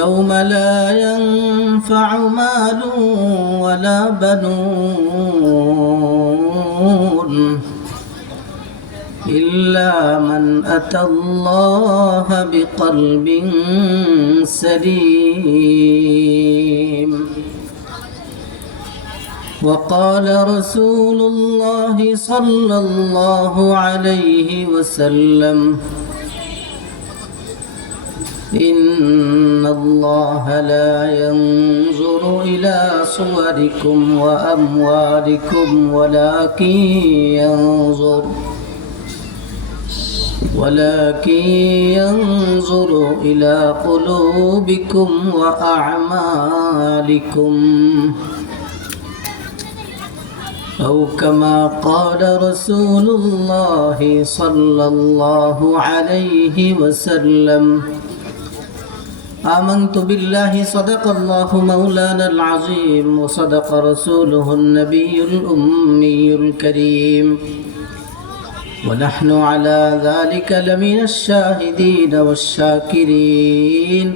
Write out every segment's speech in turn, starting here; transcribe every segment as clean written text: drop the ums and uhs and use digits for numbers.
يوم لا ينفع مال ولا بنون إلا من أتى الله بقلب سليم. وقال رسول الله صلى الله عليه وسلم: إن الله لا ينظر إلى صوركم وأموالكم ولكن ينظر إلى قلوبكم وأعمالكم، أو كما قال رسول الله صلى الله عليه وسلم: آمنت بالله صدق الله مولانا العظيم وصدق رسوله النبي الأمي الكريم، ونحن على ذلك لمن الشاهدين والشاكرين،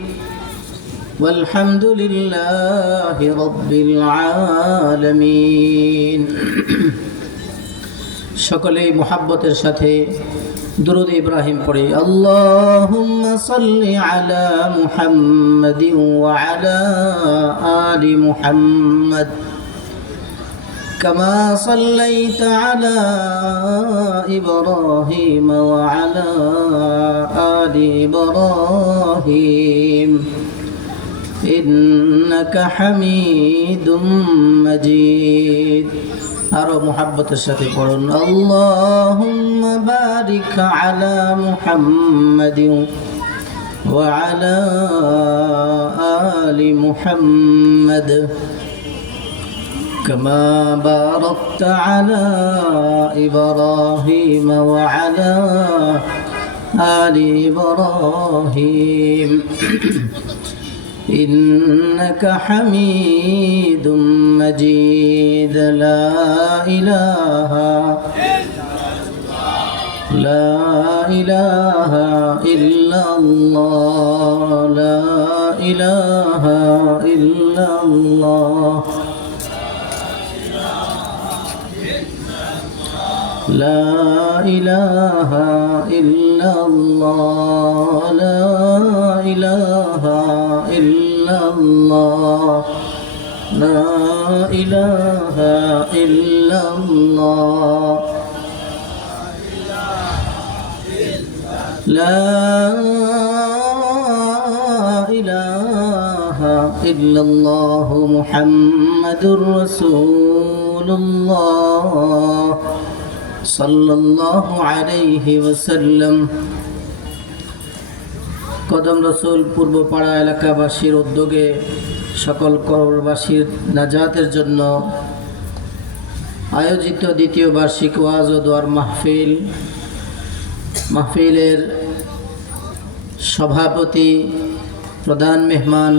والحمد لله رب العالمين. সকলেই মুহাব্বতের সাথে দুরূদ ইব্রাহিম পড়ি। আল্লাহুম্মা সাল্লি আলা মুহাম্মাদিন ওয়া আলা আলি মুহাম্মাদ কামা সাল্লাইতা আলা ইব্রাহিম ওয়া আলা আলি ইব্রাহিম ইন্নাকা হামিদুম মাজিদ। আরো মুহাব্বতের সাথে পড়ুন। আল্লাহুম্মা বারিক আলা মুহাম্মাদিন ওয়া আলা আলি মুহাম্মাদ কামা বারাকতা আলা ইব্রাহিম ওয়া আলা আলি ইব্রাহিম إنك حميد مجيد. لا إله إلا الله، لا إله إلا الله، لا إله إلا الله، لا إله إلا الله، لا إله إلا الله، لا إله إلا الله محمد رسول الله সাল্লাল্লাহু আলাইহি ওয়াসাল্লাম। কদম রসুল পূর্বপাড়া এলাকাবাসীর উদ্যোগে সকল কবরবাসীর নাজাতের জন্য আয়োজিত দ্বিতীয় বার্ষিক ওয়াজ ও দোয়ার মাহফিলের সভাপতি, প্রধান মেহমান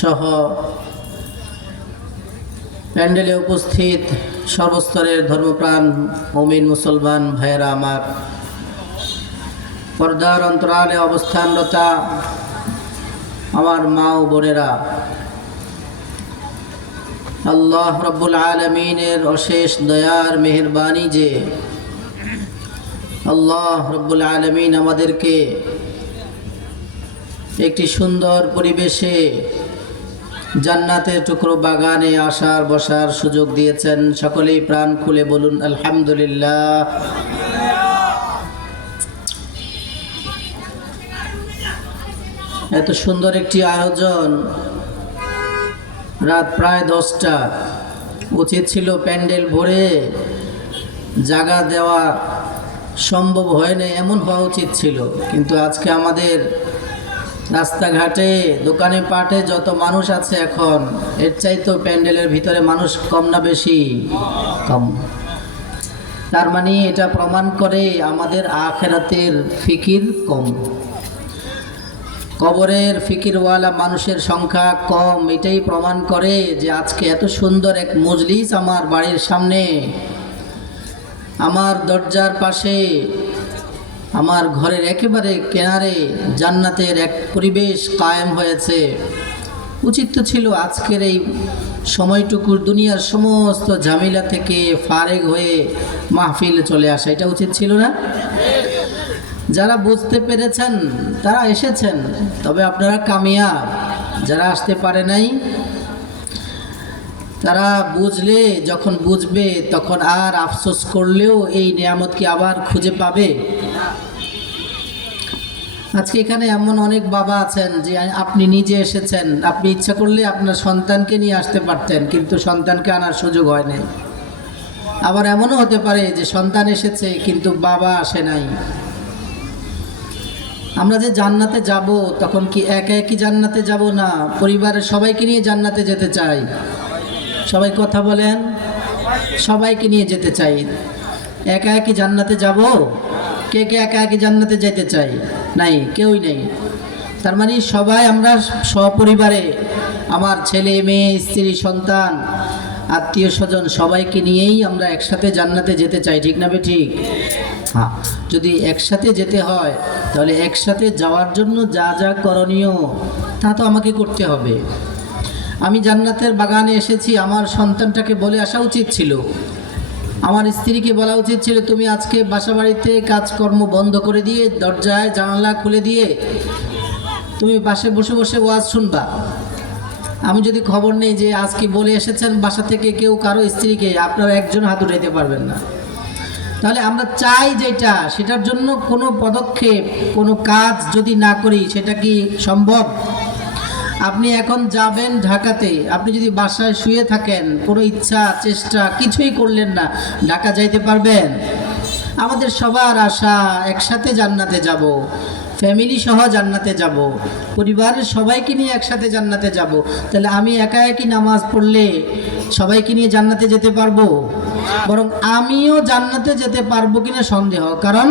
সহ প্যান্ডেলে উপস্থিত সর্বস্তরের ধর্মপ্রাণ মুমিন মুসলমান ভাইয়েরা আমার, পর্দার অন্তরালে অবস্থানরতা আমার মা ও বোনেরা, আল্লাহ রব্বুল আলামিনের অশেষ দয়ার মেহেরবানি যে আল্লাহ রব্বুল আলামিন আমাদেরকে একটি সুন্দর পরিবেশে জান্নাতের টুকরো বাগানে আসার বসার সুযোগ দিয়েছেন। সকলেই প্রাণ খুলে বলুন আলহামদুলিল্লাহ। এত সুন্দর একটি আয়োজন, রাত প্রায় 10টা, উচিত ছিল প্যান্ডেল ভরে জায়গা দেওয়া সম্ভব হয়নি, এমন হওয়া উচিত ছিল। কিন্তু আজকে আমাদের রাস্তাঘাটে দোকানে পাটে যত মানুষ আছে এখন, এর চাইতো প্যান্ডেলের ভিতরে মানুষ কম না বেশি? কম। তার মানে এটা প্রমাণ করে আমাদের আখিরাতের ফিকির কম, কবরের ফিকিরওয়ালা মানুষের সংখ্যা কম। এটাই প্রমাণ করে যে আজকে এত সুন্দর এক মজলিস আমার বাড়ির সামনে, আমার দরজার পাশে আমার ঘরের একেবারে কিনারে জান্নাতের এক পরিবেশ কায়েম হয়েছে। উচিত তো ছিল আজকের এই সময়টুকু দুনিয়ার সমস্ত ঝামেলা থেকে ফারেগ হয়ে মাহফিলে চলে আসা, এটা উচিত ছিল না? যারা বুঝতে পেরেছেন তারা এসেছেন, তবে আপনারা কামিয়াব। যারা আসতে পারে নাই তারা বুঝলে, যখন বুঝবে তখন আর আফসোস করলেও এই নিয়ামত কি আবার খুঁজে পাবে? আজকে এখানে এমন অনেক বাবা আছেন যে আপনি নিজে এসেছেন, আপনি ইচ্ছা করলে আপনার সন্তানকে নিয়ে আসতে পারতেন, কিন্তু সন্তানকে আনার সুযোগ হয় নাই। আবার এমনও হতে পারে যে সন্তান এসেছে কিন্তু বাবা আসে নাই। আমরা যে জান্নাতে যাব তখন কি একা একই জান্নাতে যাব না পরিবারের সবাইকে নিয়ে জান্নাতে যেতে চাই? সবাই কথা বলেন। সবাইকে নিয়ে যেতে চাই। একা একই জান্নাতে যাব? কে কে একা একই জান্নাতে যেতে চাই? নাই, কেউই নেই। তার মানে সবাই আমরা সপরিবারে, আমার ছেলে মেয়ে স্ত্রী সন্তান আত্মীয় স্বজন সবাইকে নিয়েই আমরা একসাথে জান্নাতে যেতে চাই, ঠিক না ঠিক? হ্যাঁ, যদি একসাথে যেতে হয় তাহলে একসাথে যাওয়ার জন্য যা যা করণীয় তা তো আমাকে করতে হবে। আমি জান্নাতের বাগানে এসেছি, আমার সন্তানটাকে বলে আসা উচিত ছিল, আমার স্ত্রীকে বলা উচিত ছিল তুমি আজকে বাসা বাড়িতে কাজকর্ম বন্ধ করে দিয়ে দরজায় জানালা খুলে দিয়ে তুমি বাসে বসে বসে ওয়াজ শুনবা। আমি যদি খবর নেই যে আজকে বলে এসেছেন বাসা থেকে কেউ কারো স্ত্রীকে, আপনারা একজন হাত উঠাইতে পারবেন না। তাহলে আমরা চাই যেটা, সেটার জন্য কোনো পদক্ষেপ কোনো কাজ যদি না করি সেটা কি সম্ভব? আপনি এখন যাবেন ঢাকাতে, আপনি যদি বাসায় শুয়ে থাকেন, কোনো ইচ্ছা চেষ্টা কিছুই করলেন না, ঢাকা যাইতে পারবেন? আমাদের সবার আশা একসাথে জান্নাতে যাব, ফ্যামিলি সহ জান্নাতে যাব, পরিবারের সবাইকে নিয়ে একসাথে জান্নাতে যাব। তাহলে আমি একা একই নামাজ পড়লে সবাইকে নিয়ে জান্নাতে যেতে পারবো? বরং আমিও জান্নাতে যেতে পারবো কিনা সন্দেহ। কারণ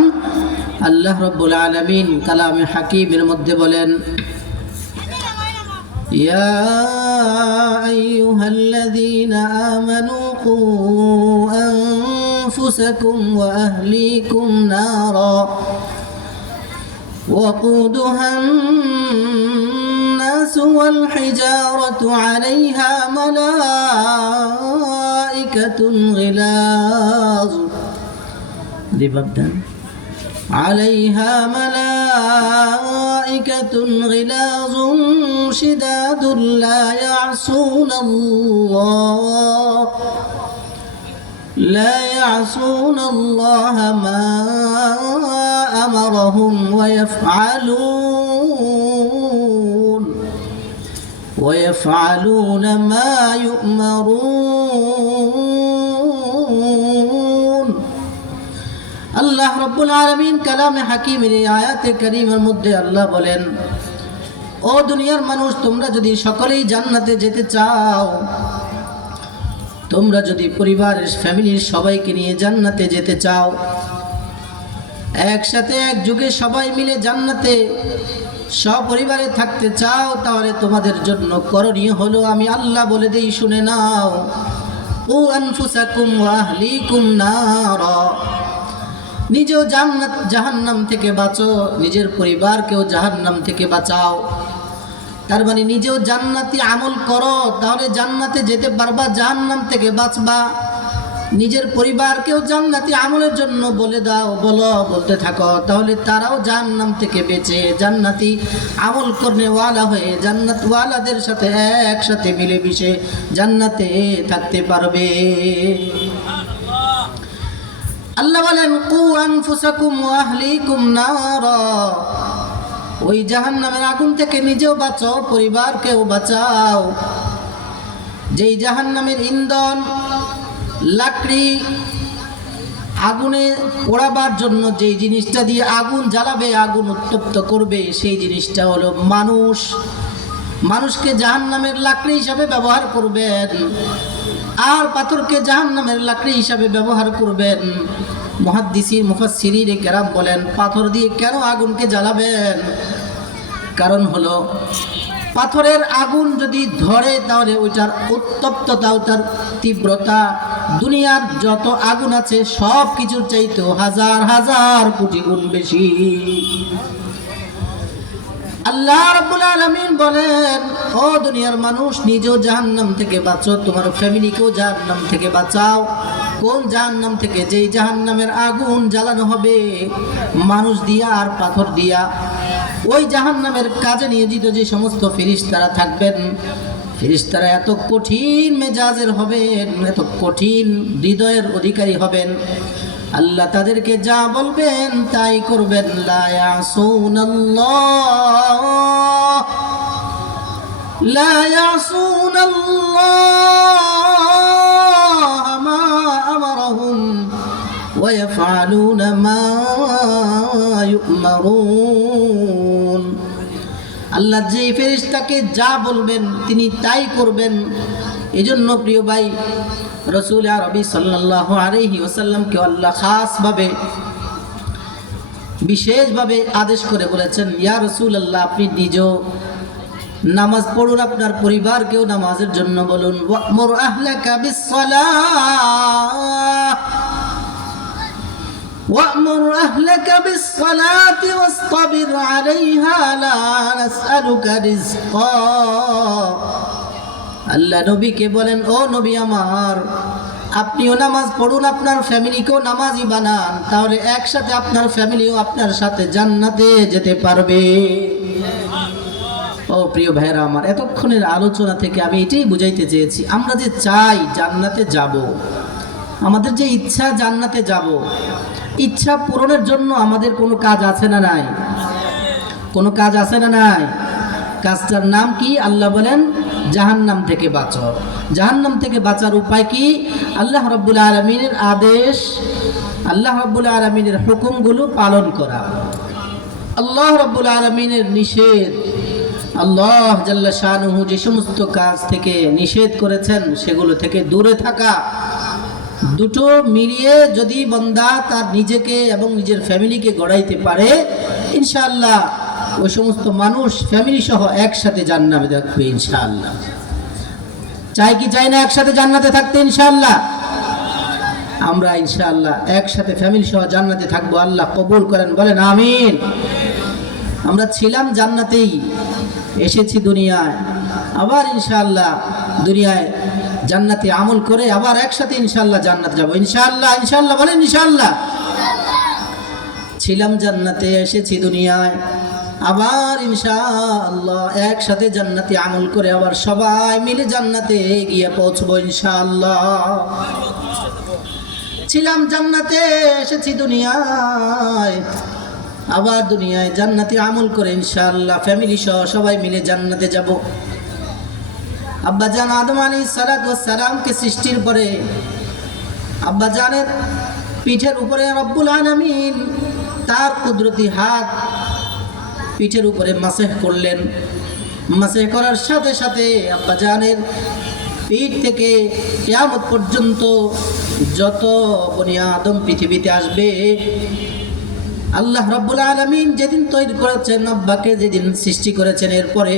আল্লাহ রাব্বুল আলামিন কালামে হাকিমের মধ্যে বলেন, ইয়া আইয়ুহাল্লাযীনা আমানু কু আনফুসাকুম ওয়া আহলিকুম নারা وقودها الناس والحجارة عليها ملائكة غلاظ عليها ملائكة غلاظ شداد لا يعصون الله ما أمرهم ويفعلون ما يؤمرون। আল্লাহ রাব্বুল আলামিন কালামে হাকিমের এই আয়াতে কারীমের মধ্যে আল্লাহ বলেন, ও দুনিয়ার মানুষ, তোমরা যদি সকলেই জান্নাতে যেতে চাও, তোমরা যদি পরিবারের ফ্যামিলির সবাইকে নিয়ে জান্নাতে যেতে চাও, একসাথে এক যুগে সবাই মিলে জান্নাতে সপরিবারে থাকতে চাও, তাহলে তোমাদের জন্য করণীয় হলো আমি আল্লাহ বলে দেই, শুনে নাও। ও আনফুসাকুম ওয়া আহলিকুম নারা, নিজেও জাহান্নাম থেকে বাঁচো, নিজের পরিবারকেও জাহান্নাম থেকে বাঁচাও। তার মানে নিজেও জান্নাতি আমল করো, তাহলে জান্নাতে যেতে পারবা, জাহান্নাম থেকে বাঁচবা। নিজের পরিবারকেও জান্নাতি আমলের জন্য বলতে থাকো, তাহলে তারাও জাহান্নাম থেকে বেঁচে জান্নাতি আমল করনেওয়ালা হয়ে জান্নাতওয়ালাদের সাথে একসাথে মিলেমিশে জান্নাতে থাকতে পারবে। আল্লাহ বলেন, কু আনফুসাকুম ওয়া আহলিকুম নারা, ওই জাহান্নামের আগুন থেকে নিজেও বাঁচো, পরিবারকেও বাঁচাও। যেই জাহান্নামের ইন্ধন লাকড়ি, আগুনে পোড়াবার জন্য যেই জিনিসটা দিয়ে আগুন জ্বালাবে, আগুন উত্তপ্ত করবে, সেই জিনিসটা হলো মানুষ। মানুষকে জাহান্নামের লাকড়ি হিসাবে ব্যবহার করবেন, আর পাথরকে জাহান্নামের লাকড়ি হিসাবে ব্যবহার করবেন। মুহাদ্দিসিন মুফাসসিরিনে কেরাম বলেন, পাথর দিয়ে কেন আগুনকে জ্বালাবেন? কারণ হলো পাথরের আগুন যদি ধরে তাহলে ওইটার উত্তপ্ততা, ওটার তীব্রতা দুনিয়ার যত আগুন আছে সব কিছুর চাইতে হাজার হাজার কোটি গুণ বেশি। আল্লাহ রাব্বুল আলামিন বলেন, ও দুনিয়ার মানুষ, নিজেও জাহান্নাম থেকে বাঁচো, তোমার ফ্যামিলিকেও জাহান্নাম থেকে বাঁচাও। কোন জাহান্নাম থেকে? যেই জাহান্নামের আগুন জ্বালানো হবে মানুষ দিয়া আর পাথর দিয়া। ওই জাহান্নামের কাজে নিয়োজিত যে সমস্ত ফেরেশতারা থাকবেন, ফেরেশতারা এত কঠিন মেজাজের হবেন, এত কঠিন হৃদয়ের অধিকারী হবেন, আল্লাহ তাদেরকে যা বলবেন তাই করবেন। লা ইয়াসুনাল্লাহ মা আমারহুম ওয়া ইয়াফআলুনা মা ইউমারুন। আল্লাহ যে ফেরেশতাকে যা বলবেন তিনি তাই করবেন। এজন্য প্রিয় ভাই, রাসূল আরবি সাল্লাল্লাহু আলাইহি ওয়াসাল্লামকে আল্লাহ খাসভাবে বিশেষভাবে আদেশ করে বলেছেন, ইয়া রাসূলুল্লাহ, আপনি নিজেও নামাজ পড়ুন, আপনার পরিবারকেও নামাজের জন্য বলুন। ওয়া'মুর আহলাকা বিস-সালাহ وأمر أهلك بالصلاة واصطبر عليها لا نسألك رزقا। আল্লাহ নবীকে বলেন, ও নবী আমার, আপনিও নামাজ পড়ুন, আপনার ফ্যামিলিকেও নামাজি বানান, তাহলে একসাথে আপনার ফ্যামিলিও আপনার সাথে জান্নাতে যেতে পারবে। ও প্রিয় ভাইরা আমার, এতক্ষণের আলোচনা থেকে আমি এটাই বুঝাইতে চেয়েছি, আমরা যে চাই জান্নাতে যাব, আমাদের যে ইচ্ছা জান্নাতে যাব, ইচ্ছা পূরণের জন্য আমাদের কোনো কাজ আছে না নাই? কোনো কাজ আছে না নাই? কাজটার নাম কি? আল্লাহ বলেন, জাহান্নাম থেকে বাঁচো। জাহান্নাম থেকে বাঁচার উপায় কি? আল্লাহ রাব্বুল আলামিনের আদেশ, আল্লাহ রাব্বুল আলামিনের হুকুমগুলো পালন করা, আল্লাহ রাব্বুল আলামিনের নিষেধ, আল্লাহ জাল্লা শানুহু যে সমস্ত কাজ থেকে নিষেধ করেছেন সেগুলো থেকে দূরে থাকা। দুটো মিলিয়ে যদি বান্দা তার নিজেকে এবং নিজের ফ্যামিলিকে গড়াইতে পারে, ইনশাআল্লাহ ওই সমস্ত মানুষ ফ্যামিলি সহ একসাথে জান্নাতে থাকবে ইনশাআল্লাহ। চাই কি চাই না একসাথে জান্নাতে থাকতে? ইনশাআল্লাহ আমরা ইনশাআল্লাহ একসাথে ফ্যামিলি সহ জান্নাতে থাকবো। আল্লাহ কবুল করেন, বলেন আমিন। আমরা ছিলাম জান্নাতেই, এসেছি দুনিয়ায়, আবার ইনশাআল্লাহ দুনিয়ায় জান্নাতে আমল করে আবার একসাথে ইনশাআল্লাহ জান্নাতে যাব ইনশাআল্লাহ। ইনশাআল্লাহ বলেন ইনশাআল্লাহ। ছিলাম জান্নাতে, এসেছি দুনিয়ায়, আবার ইনশাআল্লাহ একসাথে জান্নাতে আমল করে আবার সবাই মিলে জান্নাতে গিয়ে পৌঁছবো ইনশাআল্লাহ। ছিলাম জান্নাতে, এসেছি দুনিয়ায়, আবার দুনিয়ায় জান্নাতে আমল করে ইনশাআল্লাহ ফ্যামিলি সহ সবাই মিলে জান্নাতে যাব। আব্বাজান আদম আলাইহিস সালাতু ওয়াস সালামকে সৃষ্টির পরে আব্বাজানের পিঠের উপরে রব্বুল আলামিন তার কুদরতি হাত পিঠের উপরে মাসেহ করলেন। মাসেহ করার সাথে সাথে আব্বাজানের পিঠ থেকে কিয়ামত পর্যন্ত যত বনি আদম পৃথিবীতে আসবে, আল্লাহ রাব্বুল আলামিন যেদিন তৈরি করেছেন, আব্বাকে যেদিন সৃষ্টি করেছেন, এরপরে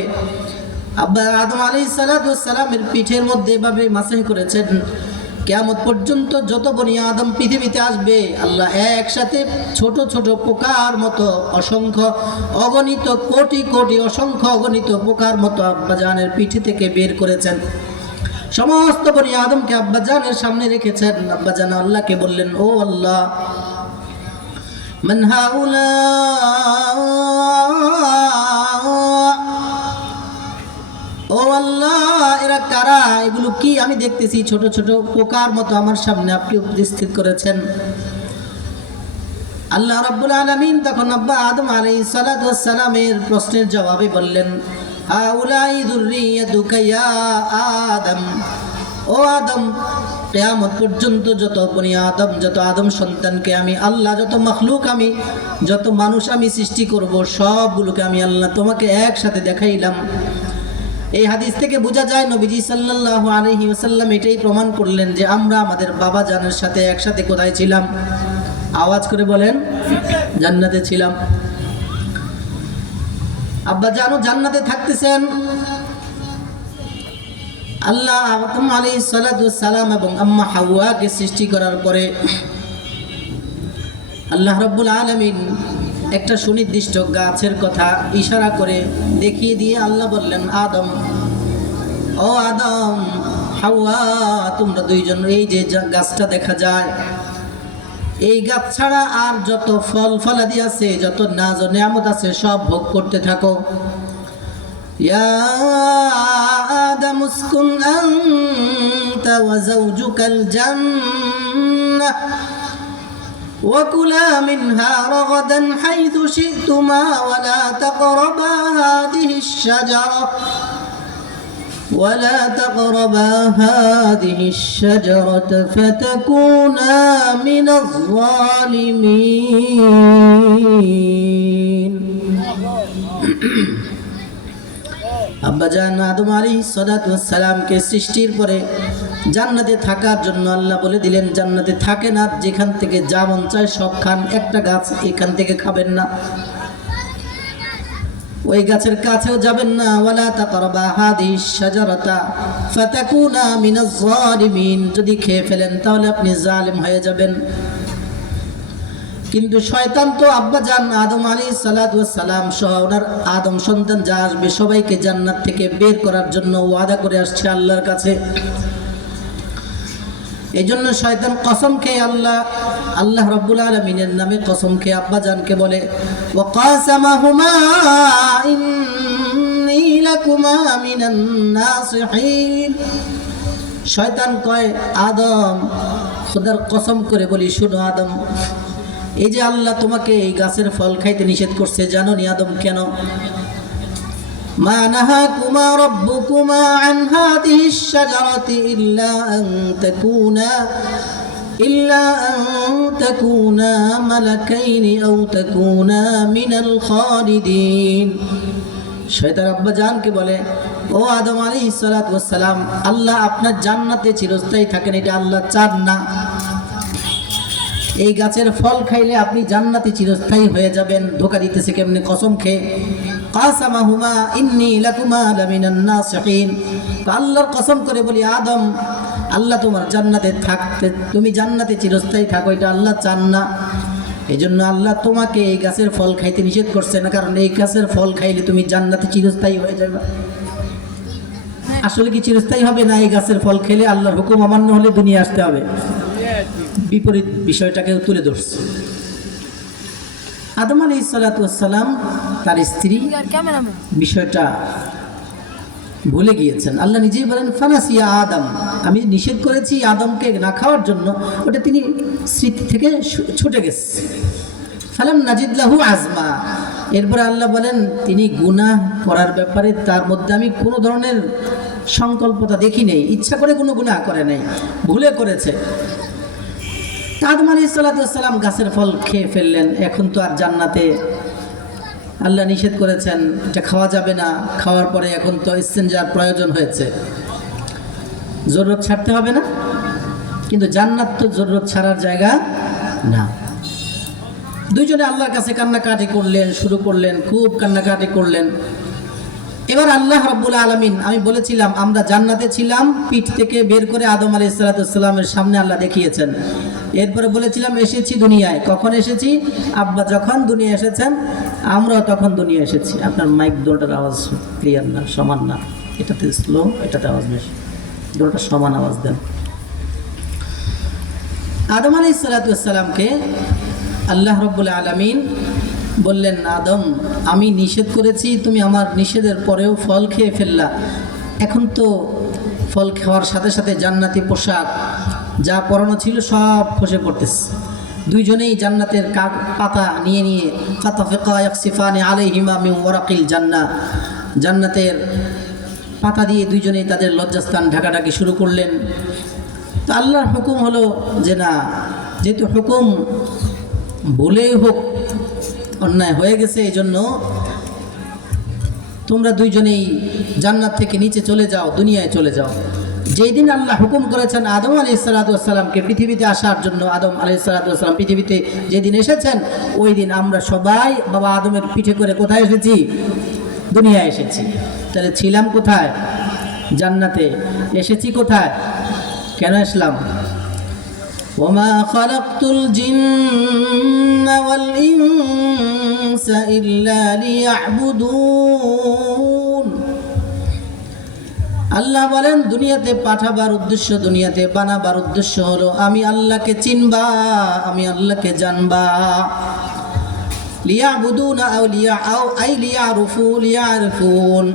আব্বা আদম আলাইহিস সালাতু ওয়াস সালামের পিঠের মধ্যে এভাবে মাসেহ করেছেন, কিয়ামত পর্যন্ত যত বনি আদম পৃথিবীতে আসবে আল্লাহ একসাথে ছোট ছোট পোকার মতো অসংখ্য অগণিত কোটি কোটি অসংখ্য অগণিত পোকার মতো আব্বাজানের পিঠে থেকে বের করেছেন। সমস্ত বনি আদমকে আব্বাজানের সামনে রেখেছেন। আব্বাজান আল্লাহকে বললেন, ও আল্লাহ, মান হাউলা, ও আল্লাহ, এরা কারা? এগুলো কি আমি দেখতেছি ছোট ছোট পোকার মতো আমার সামনে আপনি উপস্থিত করেছেন। আল্লাহ রাব্বুল আলামিন তখন আব্বা আদম আলাইহিস সালাতু ওয়াস সালামের প্রশ্নের জবাবে বললেন, হাউলাই যুররিয়াতুকা ইয়া আদম, ও আদম, কিয়ামত পর্যন্ত যত বনি আদম, যত আদম সন্তানকে আমি আল্লাহ, যত মাখলুক আমি, যত মানুষ আমি সৃষ্টি করব, সবগুলোকে আমি আল্লাহ তোমাকে একসাথে দেখাইলাম। এই হাদিস থেকে বোঝা যায় নবীজি সাল্লাল্লাহু আলাইহি ওয়াসাল্লাম এটাই প্রমাণ করলেন যে আমরা আমাদের বাবা জানের সাথে একসাথে কোথায় ছিলাম? আওয়াজ করে বলেন, জান্নাতে ছিলাম। আব্বা জানো জান্নাতে থাকতেছেন, আল্লাহ আদম আলাইহিস সালাতু ওয়াস সালাম এবং আম্মা হাওয়াকে সৃষ্টি করার পরে আল্লাহ রাব্বুল আলামিন একটা সুনির্দিষ্ট গাছের কথা ইশারা করে দেখিয়ে দিয়ে আল্লাহ বললেন, আদম, ও আদম, হাওয়া, তোমরা দুইজন এই যে গাছটা দেখা যায়, এই গাছ ছাড়া আর যত ফল ফলাদি আছে, যত নাজ ও নিয়ামত আছে, সব ভোগ করতে থাকো। ইয়া আদম উসকুন আনতা ওয়া যাওজুকাল জান্নাহ وكلا منها رغدا حيث شئتما ولا تقربا هذه الشجرة فتكونا من الظالمين আব্বাজান আদম আলাইহিস সালাতু ওয়াস সালামকে সৃষ্টির পরে জান্নাতে থাকার জন্য আল্লাহ বলে দিলেন, জান্নাতে থাকেন আর যেখান থেকে যা মন চায় সব খান, একটা গাছ এখান থেকে খাবেন না, ওই গাছের কাছেও যাবেন না। ওয়ালা তাকরাবা হাদিস শাজারাতা ফাতাকুনা মিনাজ জালিমিন, যদি খেয়ে ফেলেন তাহলে আপনি জালিম হয়ে যাবেন। কিন্তু শয়তান তো আব্বাজান আদম আলাইহিস সালাতু ওয়াস সালাম সহ ওনার আদম সন্তান যা আসবে সবাইকে জান্নাত থেকে বের করার জন্য ওয়াদা করে আসছে আল্লাহর কাছে। এই জন্য শয়তান কসম খেয়ে আল্লাহ রাব্বুল আলামিনের নামে কসম খেয়ে আব্বাজানকে বলে, ওয়াকাসামাহুমা ইন্নী লাকুমা মিনান নাসিহিন। শয়তান কয়, আদম, খোদার কসম করে বলি, শুনো আদম, এই যে আল্লাহ তোমাকে এই গাছের ফল খাইতে নিষেধ করছে, জানো নি আদম কেন? মা নাহাকুমা রাব্বুকুমা আন হাদিহিশ শাজারাতি ইল্লা আন তাকুনা মালাকাইনি আও তাকুনা মিনাল খালিদিন। শয়তান আব্বাজানকে বলে, ও আদম আলাইহিস সালাতু ওয়াস সালাম, আল্লাহ আপনার জান্নাতে চিরস্থায়ী থাকেন, এটা আল্লাহ চান না। এই গাছের ফল খাইলে আপনি জান্নাতে চিরস্থায়ী হয়ে যাবেন। ধোঁকা দিতেছে কেমনে? কসম খেয়ে, কাসামাহুমা ইন্নী লাকুমা লামিনান নাসিহিন। আল্লাহর কসম করে বলি, আদম, আল্লাহ তোমার জান্নাতে থাকতে, তুমি জান্নাতে চিরস্থায়ী থাকো, এটা আল্লাহ চান না। এই জন্য আল্লাহ তোমাকে এই গাছের ফল খাইতে নিষেধ করছে না, কারণ এই গাছের ফল খাইলে তুমি জান্নাতে চিরস্থায়ী হয়ে যাবে। আসলে কি চিরস্থায়ী হবে না? এই গাছের ফল খেলে আল্লাহর হুকুম অমান্য হলে দুনিয়া আসতে হবে। বিপরীত বিষয়টাকে তুলে ধরছে। আদম আলাইহিস সালাতু ওয়াস সালাম তার স্ত্রী বিষয়টা ভুলে গিয়েছেন। আল্লাহ নিজেই বলেন, ফানাসিয়া আদম, আমি নিষেধ করেছি আদমকে না খাওয়ার জন্য, ওটা তিনি স্মৃতি থেকে ছুটে গেছে। ফালাম নাজিদ লাহু আজমা। এরপরে আল্লাহ বলেন, তিনি গুনাহ করার ব্যাপারে তার মধ্যে আমি কোনো ধরনের সংকল্পতা দেখি নেই, ইচ্ছা করে কোনো গুনাহ করে নাই, ভুলে করেছে। আদম আলাইহিস সালাতু ওয়াস সালাম গাছের ফল খেয়ে ফেললেন। এখন তো আর জান্নাতে আল্লাহ নিষেধ করেছেন, এটা খাওয়া যাবে না। খাওয়ার পরে এখন তো ইস্তেনজার প্রয়োজন হয়েছে, জরুরত ছাড়তে হবে না? কিন্তু জান্নাত তো জরুরত ছাড়ার জায়গা না। দুইজনে আল্লাহর কাছে কান্নাকাটি করলেন, শুরু করলেন, খুব কান্নাকাটি করলেন। এবার আল্লাহ রাব্বুল আলামিন, আমি বলেছিলাম আমরা জান্নাতে ছিলাম, পিঠ থেকে বের করে আদম আলাইহিস সালাতু ওয়াস সালামের সামনে আল্লাহ দেখিয়েছেন। এরপরে বলেছিলাম এসেছি দুনিয়ায়। কখন এসেছি? আব্বা যখন দুনিয়া এসেছেন, আমরাও তখন দুনিয়া এসেছি। আপনার মাইক দুটোর আওয়াজ ক্লিয়ার না, সমান না, এটাতে স্লো, এটাতে আওয়াজ বেশি, দুটোটা সমান আওয়াজ দেন। আদম আলাইহিস সালাতু ওয়াস সালামকে আল্লাহ রাব্বুল আলামিন বললেন, আদম, আমি নিষেধ করেছি, তুমি আমার নিষেধের পরেও ফল খেয়ে ফেললা। এখন তো ফল খাওয়ার সাথে সাথে জান্নাতি পোশাক যা পরানো ছিল সব খসে পড়তেছে। দুইজনেই জান্নাতের পাতা নিয়ে নিয়ে ফাতাফিকা ইয়াকসিফানি আলাইহিমা মিন ওয়ারাকিল জান্নাহ, জান্নাতের পাতা দিয়ে দুইজনেই তাদের লজ্জাস্থান ঢাকাঢাকি শুরু করলেন। তো আল্লাহর হুকুম হলো যে না, যেহেতু হুকুম ভুলেই হোক অন্যায় হয়ে গেছে, এই জন্য তোমরা দুইজনেই জান্নাত থেকে নিচে চলে যাও, দুনিয়ায় চলে যাও। যেই দিন আল্লাহ হুকুম করেছেন আদম আলাইহিস সালাতু ওয়াস সালামকে পৃথিবীতে আসার জন্য, আদম আলাইহিস সালাতু ওয়াস সালাম পৃথিবীতে যেদিন এসেছেন, ওই দিন আমরা সবাই বাবা আদমের পিঠে করে কোথায় এসেছি? দুনিয়ায় এসেছি। তাহলে ছিলাম কোথায়? জান্নাতে। এসেছি কোথায়, কেন আসলাম? ওমা খালাকতুল জিন্না ওয়াল ইনসা ইল্লা লিয়াবুদুন। আল্লাহ বলেন দুনিয়াতে পাঠাবার উদ্দেশ্য, দুনিয়াতে বানাবার উদ্দেশ্য হলো আমি আল্লাহকে চিনবা, আমি আল্লাহকে জানবা। লিয়াবুদুনা আও আই লিয়ারফু লিয়ারফুন,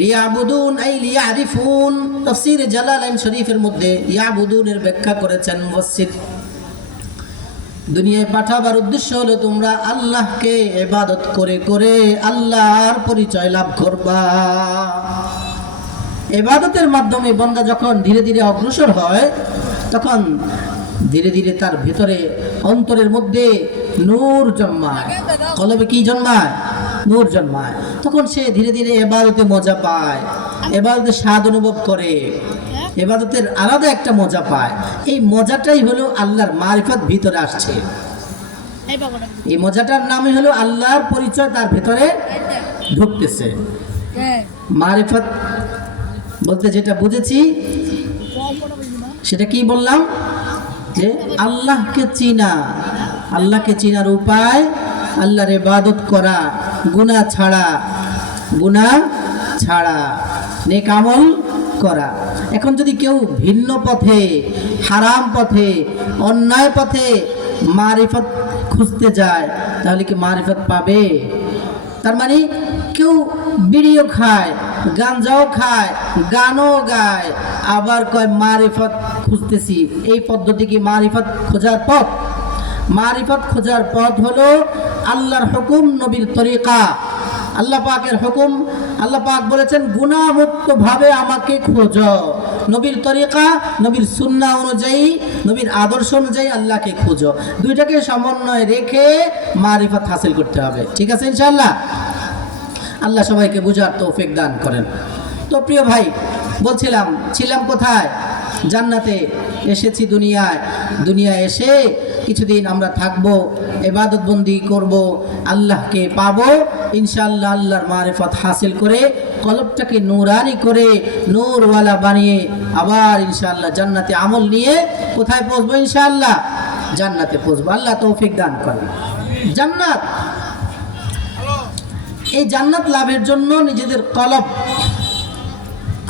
লিয়াবুদুন আই লিয়ারিফুন। তাফসীর জালালাইন শরীফের মধ্যে ইয়াবুদুনের ব্যাখ্যা করেছেন মুফাসসির, দুনিয়ায় পাঠাবার উদ্দেশ্য হলো তোমরা আল্লাহকে ইবাদত করে করে আল্লাহর পরিচয় লাভ করবা। ইবাদতের মাধ্যমে বান্দা যখন ধীরে ধীরে অগ্রসর হয়, তখন ধীরে ধীরে তার ভিতরে অন্তরের মধ্যে নূর জন্মায়। কলবে কি জন্মায়? নূর জন্মায়। তখন সে ধীরে ধীরে ইবাদতে মজা পায়, ইবাদতে স্বাদ অনুভব করে, ইবাদতের আলাদা একটা মজা পায়। এই মজাটাই হলো আল্লাহর মারিফত ভিতরে আসছে। এই মজাটার নামই হলো আল্লাহর পরিচয় তার ভিতরে ঢুকতেছে। মারিফত বলতে যেটা বুঝেছি সেটা কি বললাম, যে আল্লাহকে চিনা, আল্লাহকে চিনার উপায় আল্লাহর ইবাদত করা, গুনাহ ছাড়া নেক আমল করা। এখন যদি কেউ ভিন্ন পথে, হারাম পথে, অন্যায় পথে মারিফত খুঁজতে যায়, তাহলে কি মারিফত পাবে? তার মানে কেউ বিড়িও খায়, গাঞ্জাও খায়, গানও গায়, আবার কয় মারিফত খুঁজতেছি। এই পদ্ধতি কি মারিফত খোঁজার পথ? মারিফত খোঁজার পথ হলো আল্লাহর হুকুম, নবীর তরিকা। আল্লাহ পাকের হুকুম, আল্লাহ পাক বলেছেন গুনাহমুক্ত ভাবে আমাকে খোঁজো। নবীর তরিকা, নবীর সুন্নাহ অনুযায়ী, নবীর আদর্শ অনুযায়ী আল্লাহকে খোঁজো। দুইটাকে সমন্বয় রেখে মারিফত হাসিল করতে হবে। ঠিক আছে ইনশাআল্লাহ? আল্লাহ সবাইকে বুঝার তৌফিক দান করেন। তো প্রিয় ভাই, বলছিলাম ছিলাম কোথায়? জান্নাতে। এসেছি দুনিয়ায়, দুনিয়ায় এসে কিছুদিন আমরা থাকবো, ইবাদত বন্দি করব, আল্লাহকে পাবো ইনশাআল্লাহ। আল্লাহর মারিফত হাসিল করে কলবটাকে নূরানি করে নূরওয়ালা বানিয়ে আবার ইনশাআল্লাহ জান্নাতে আমল নিয়ে কোথায় পৌঁছবো? ইনশাআল্লাহ জান্নাতে পৌঁছবো। আল্লাহ তৌফিক দান করেন। জান্নাত, এই জান্নাত লাভের জন্য নিজেদের কলব,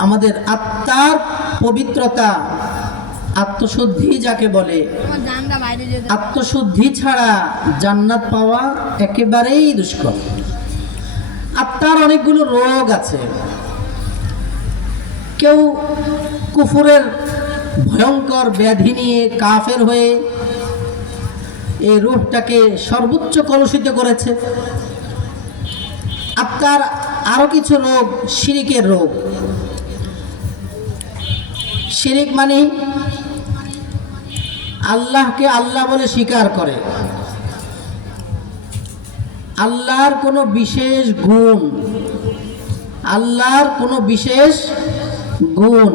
আমাদের আত্মার পবিত্রতা, আত্মশুদ্ধি যাকে বলে, আত্মশুদ্ধি ছাড়া জান্নাত পাওয়া একেবারেই দুষ্কর। আত্মার অনেকগুলো রোগ আছে। কেউ কুফুরের ভয়ঙ্কর ব্যাধি নিয়ে কাফের হয়ে এই রূহটাকে সর্বোচ্চ কলুষিত করেছে। আত্মার আরো কিছু রোগ, শিরিকের রোগ। শিরিক মানে আল্লাহকে আল্লাহ বলে স্বীকার করে, আল্লাহর কোনো বিশেষ গুণ, আল্লাহর কোনো বিশেষ গুণ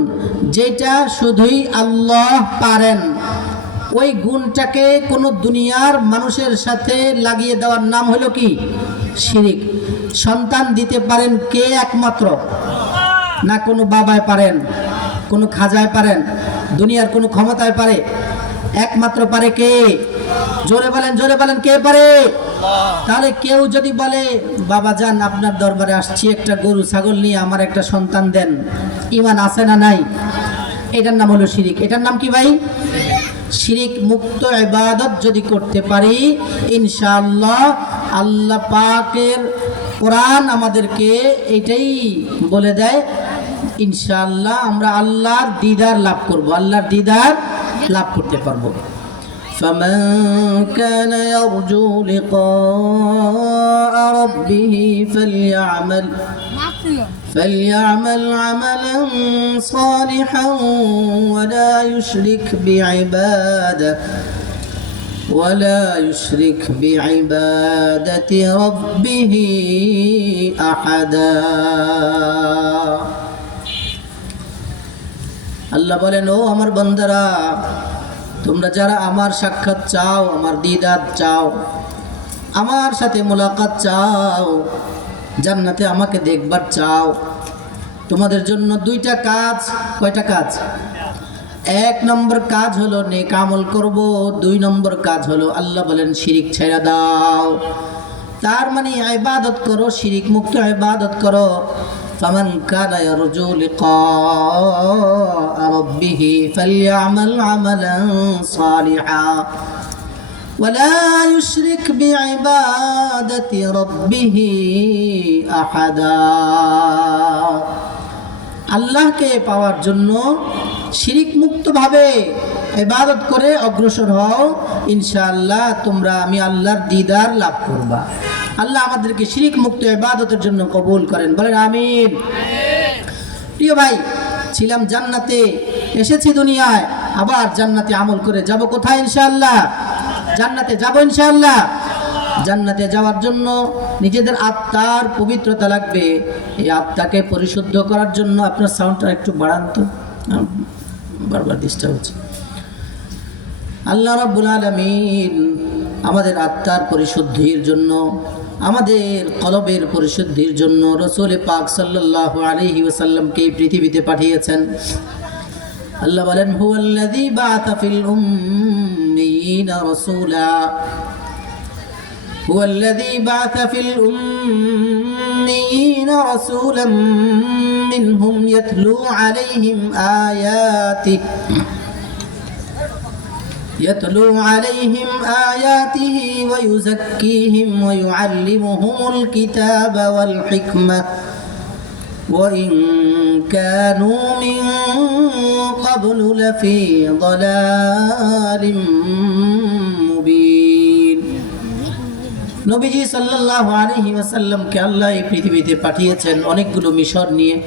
যেটা শুধুই আল্লাহ পারেন, ওই গুণটাকে কোনো দুনিয়ার মানুষের সাথে লাগিয়ে দেওয়ার নাম হলো কি? শিরিক। সন্তান দিতে পারেন কে? একমাত্র। না কোনো বাবায় পারেন, কোনো খাজায় পারেন, দুনিয়ার কোনো ক্ষমতায় পারে? একমাত্র পারে কে? জোরে বলেন, জোরে বলেন, কে পারে? তাহলে কেউ যদি বলে বাবা যান আপনার দরবারে আসছি, একটা গরু ছাগল নিয়ে আমার একটা সন্তান দেন, ঈমান আছে না নাই? এটার নাম হলো শিরিক। এটার নাম কি ভাই? শিরিক মুক্ত ইবাদত যদি করতে পারি ইনশাআল্লাহ, আল্লাহ পাকের কোরআন আমাদেরকে এটাই বলে দেয়, ইনশাআল্লাহ আমরা আল্লাহর দিদার লাভ করব, আল্লাহর দিদার লাভ করতে পারবো। فمن كان يرجو لقاء ربه فليعمل عملا صالحا ولا يشرك بعبادة ربه أحدا। আল্লাহ বলেন, ও আমার বান্দারা, তোমরা যারা আমার সাক্ষাৎ চাও, আমার দিদার চাও, আমার সাথে মোলাকাত চাও, জান্নাতে আমাকে দেখবার চাও, তোমাদের জন্য দুইটা কাজ। কয়টা কাজ? এক নম্বর কাজ হলো নেক আমল করব, দুই নম্বর কাজ হলো আল্লাহ বলেন শিরিক ছেড়ে দাও। তার মানে ইবাদত করো, শিরিক মুক্ত ইবাদত করো। ফামান কানা ইয়ারজু লিকা রাব্বিহি ফালইআমাল আমালান সালিহা ওয়ালা ইউশরিক বিইবাদাতি রাব্বিহি আহাদা। আল্লাহকে পাওয়ার জন্য শিরিক মুক্তভাবে ইবাদত করে অগ্রসর হও, ইনশাআল্লাহ তোমরা আমি আল্লাহর দিদার লাভ করবা। আল্লাহ আমাদেরকে শিরিক মুক্ত ইবাদতের জন্য কবুল করেন, বলেন আমিন। প্রিয় ভাই, ছিলাম জান্নাতে, এসেছি দুনিয়ায়, আবার জান্নাতে আমল করে যাব। কোথায়? ইনশাআল্লাহ জান্নাতে যাব। ইনশাআল্লাহ জান্নাতে যাওয়ার জন্য নিজেদের আত্মার পবিত্রতা লাগবে। এই আত্মাকে পরিশুদ্ধ করার জন্য আপনার সাউন্ডটা একটু বাড়ান তো, বারবার ডিস্টার্ব হচ্ছে। আল্লাহ রাব্বুল আলামিন আমাদের আত্মার পরিশুদ্ধির জন্য, আমাদের কলবের পরিশুদ্ধির জন্য রাসূল পাক সাল্লাল্লাহু আলাইহি ওয়াসাল্লামকে এই পৃথিবীতে পাঠিয়েছেন। আল্লাহ বলেন হুয়াল্লাযী বাআসা ফিল উম্মিয়িনা রাসূলা হুয়াল্লাযী বাআসা ফিল উম্মিয়িনা রাসূলাম মিনহুম ইয়াতলু আলাইহিম آياته ويزكيهم ويعلمهم الكتاب والحكمة وإن كانوا من قبل لفي ضلال مبين। নবীজি সাল্লাল্লাহু আলাইহি ওয়াসাল্লামকে আল্লাহ এই পৃথিবীতে পাঠিয়েছেন অনেকগুলো মিশন নিয়ে।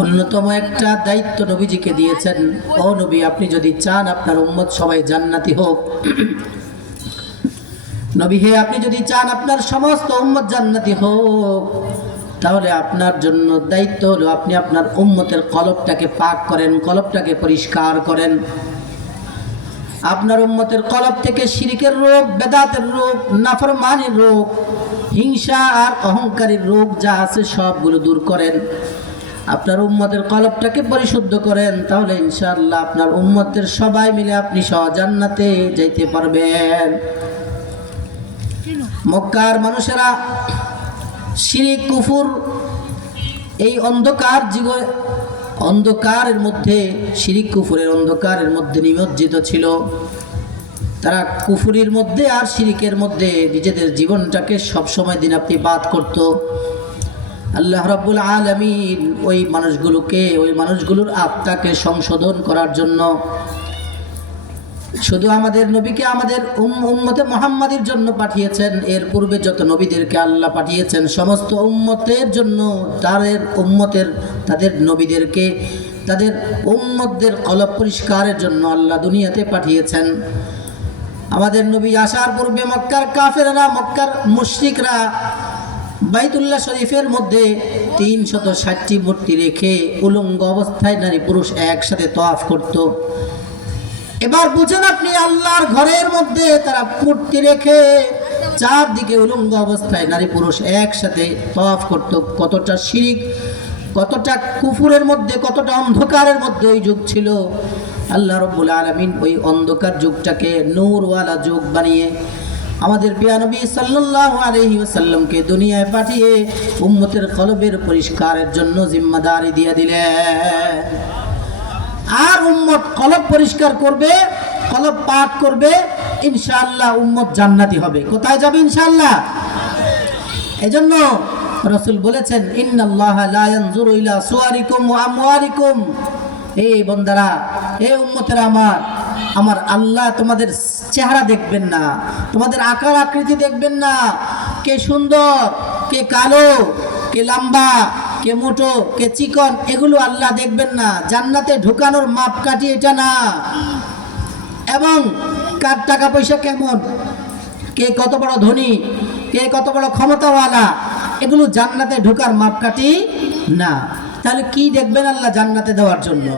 অন্যতম একটা দায়িত্ব নবীজিকে দিয়েছেন, ও নবী, আপনি যদি চান আপনার উম্মত সবাই জান্নাতি হোক, নবী হে, আপনি যদি চান আপনার সমস্ত উম্মত জান্নাতি হোক, তাহলে আপনার জন্য দায়িত্ব হলো আপনি আপনার উম্মতের কলবটাকে পাক করেন, কলবটাকে পরিষ্কার করেন। আপনার উম্মতের কলব থেকে শিরকের রোগ, বেদাতের রোগ, নাফরমানির রোগ, হিংসা আর অহংকারের রোগ যা আছে সবগুলো দূর করেন। আপনার উম্মতের কলবটাকে পরিশুদ্ধ করেন, তাহলে ইনশাআল্লাহ আপনার উম্মতের সবাই মিলে আপনি সহ জান্নাতে যাইতে পারবেন। মক্কার মানুষেরা শিরক কুফর এই অন্ধকারের মধ্যে, শিরক কুফরের অন্ধকারের মধ্যে নিমজ্জিত ছিল। তারা কুফরির মধ্যে আর শিরকের মধ্যে নিজেদের জীবনটাকে সবসময় দিনাতিপাত করত। আল্লাহ রাব্বুল আলামিন ওই মানুষগুলোর আত্মাকে সংশোধন করার জন্য শুধু আমাদের নবীকে আমাদের উম্মতে মুহাম্মাদের জন্য পাঠিয়েছেন। এর পূর্বে যত নবীদেরকে আল্লাহ পাঠিয়েছেন সমস্ত উম্মতের জন্য, তাদের নবীদেরকে, তাদের উম্মতদের কলব পরিষ্কারের জন্য আল্লাহ দুনিয়াতে পাঠিয়েছেন। আমাদের নবী আসার পূর্বে মক্কার কাফেররা, মক্কার মুশরিকরা বাইতুল্লাহ শরীফের মধ্যে 360টি মূর্তি রেখে উলঙ্গ অবস্থায় নারী পুরুষ একসাথে তওয়াফ করত। এবার বুঝেন আপনি, আল্লাহর ঘরের মধ্যে তারা মূর্তি রেখে চারদিকে উলঙ্গ অবস্থায় নারী পুরুষ একসাথে তওয়াফ করত। কতটা শিরক, কতটা কুফুরের মধ্যে, কতটা অন্ধকারের মধ্যে ওই যুগ ছিল। আল্লাহ রাব্বুল আলামিন ওই অন্ধকার যুগটাকে নূরওয়ালা যুগ বানিয়ে আমাদের প্রিয় নবী সাল্লাল্লাহু আলাইহি ওয়াসাল্লামকে দুনিয়ায় পাঠিয়ে উম্মতের কলবের পরিষ্কারের জন্য জিম্মাদারি দিয়ে দিলেন। আর উম্মত কলব পরিষ্কার করবে, কলব পাক করবে, ইনশাআল্লাহ উম্মত জান্নাতি হবে। কোথায় যাবে? ইনশাআল্লাহ। এজন্য রাসূল বলেছেন, ইন্নাল্লাহা লা ইয়ানজুরু ইলা সুওয়ারিকুম ওয়া আমওয়ালিকুম। এই বান্দারা, এই উম্মতেরা আমার আল্লাহ তোমাদের চেহারা দেখবেন না, তোমাদের আকার আকৃতি দেখবেন না, কে সুন্দর, কে কালো, কে লম্বা, কে মোটো, কে চিকন, এগুলো আল্লাহ দেখবেন না। জান্নাতে ঢোকানোর মাপকাঠি এটা না। এবং কার টাকা পয়সা কেমন, কে কত বড় ধনী, কে কত বড় ক্ষমতাওয়ালা, এগুলো জান্নাতে ঢোকার মাপকাঠি না। তাহলে কি দেখবেন আল্লাহ জান্নাতে দেওয়ার জন্য?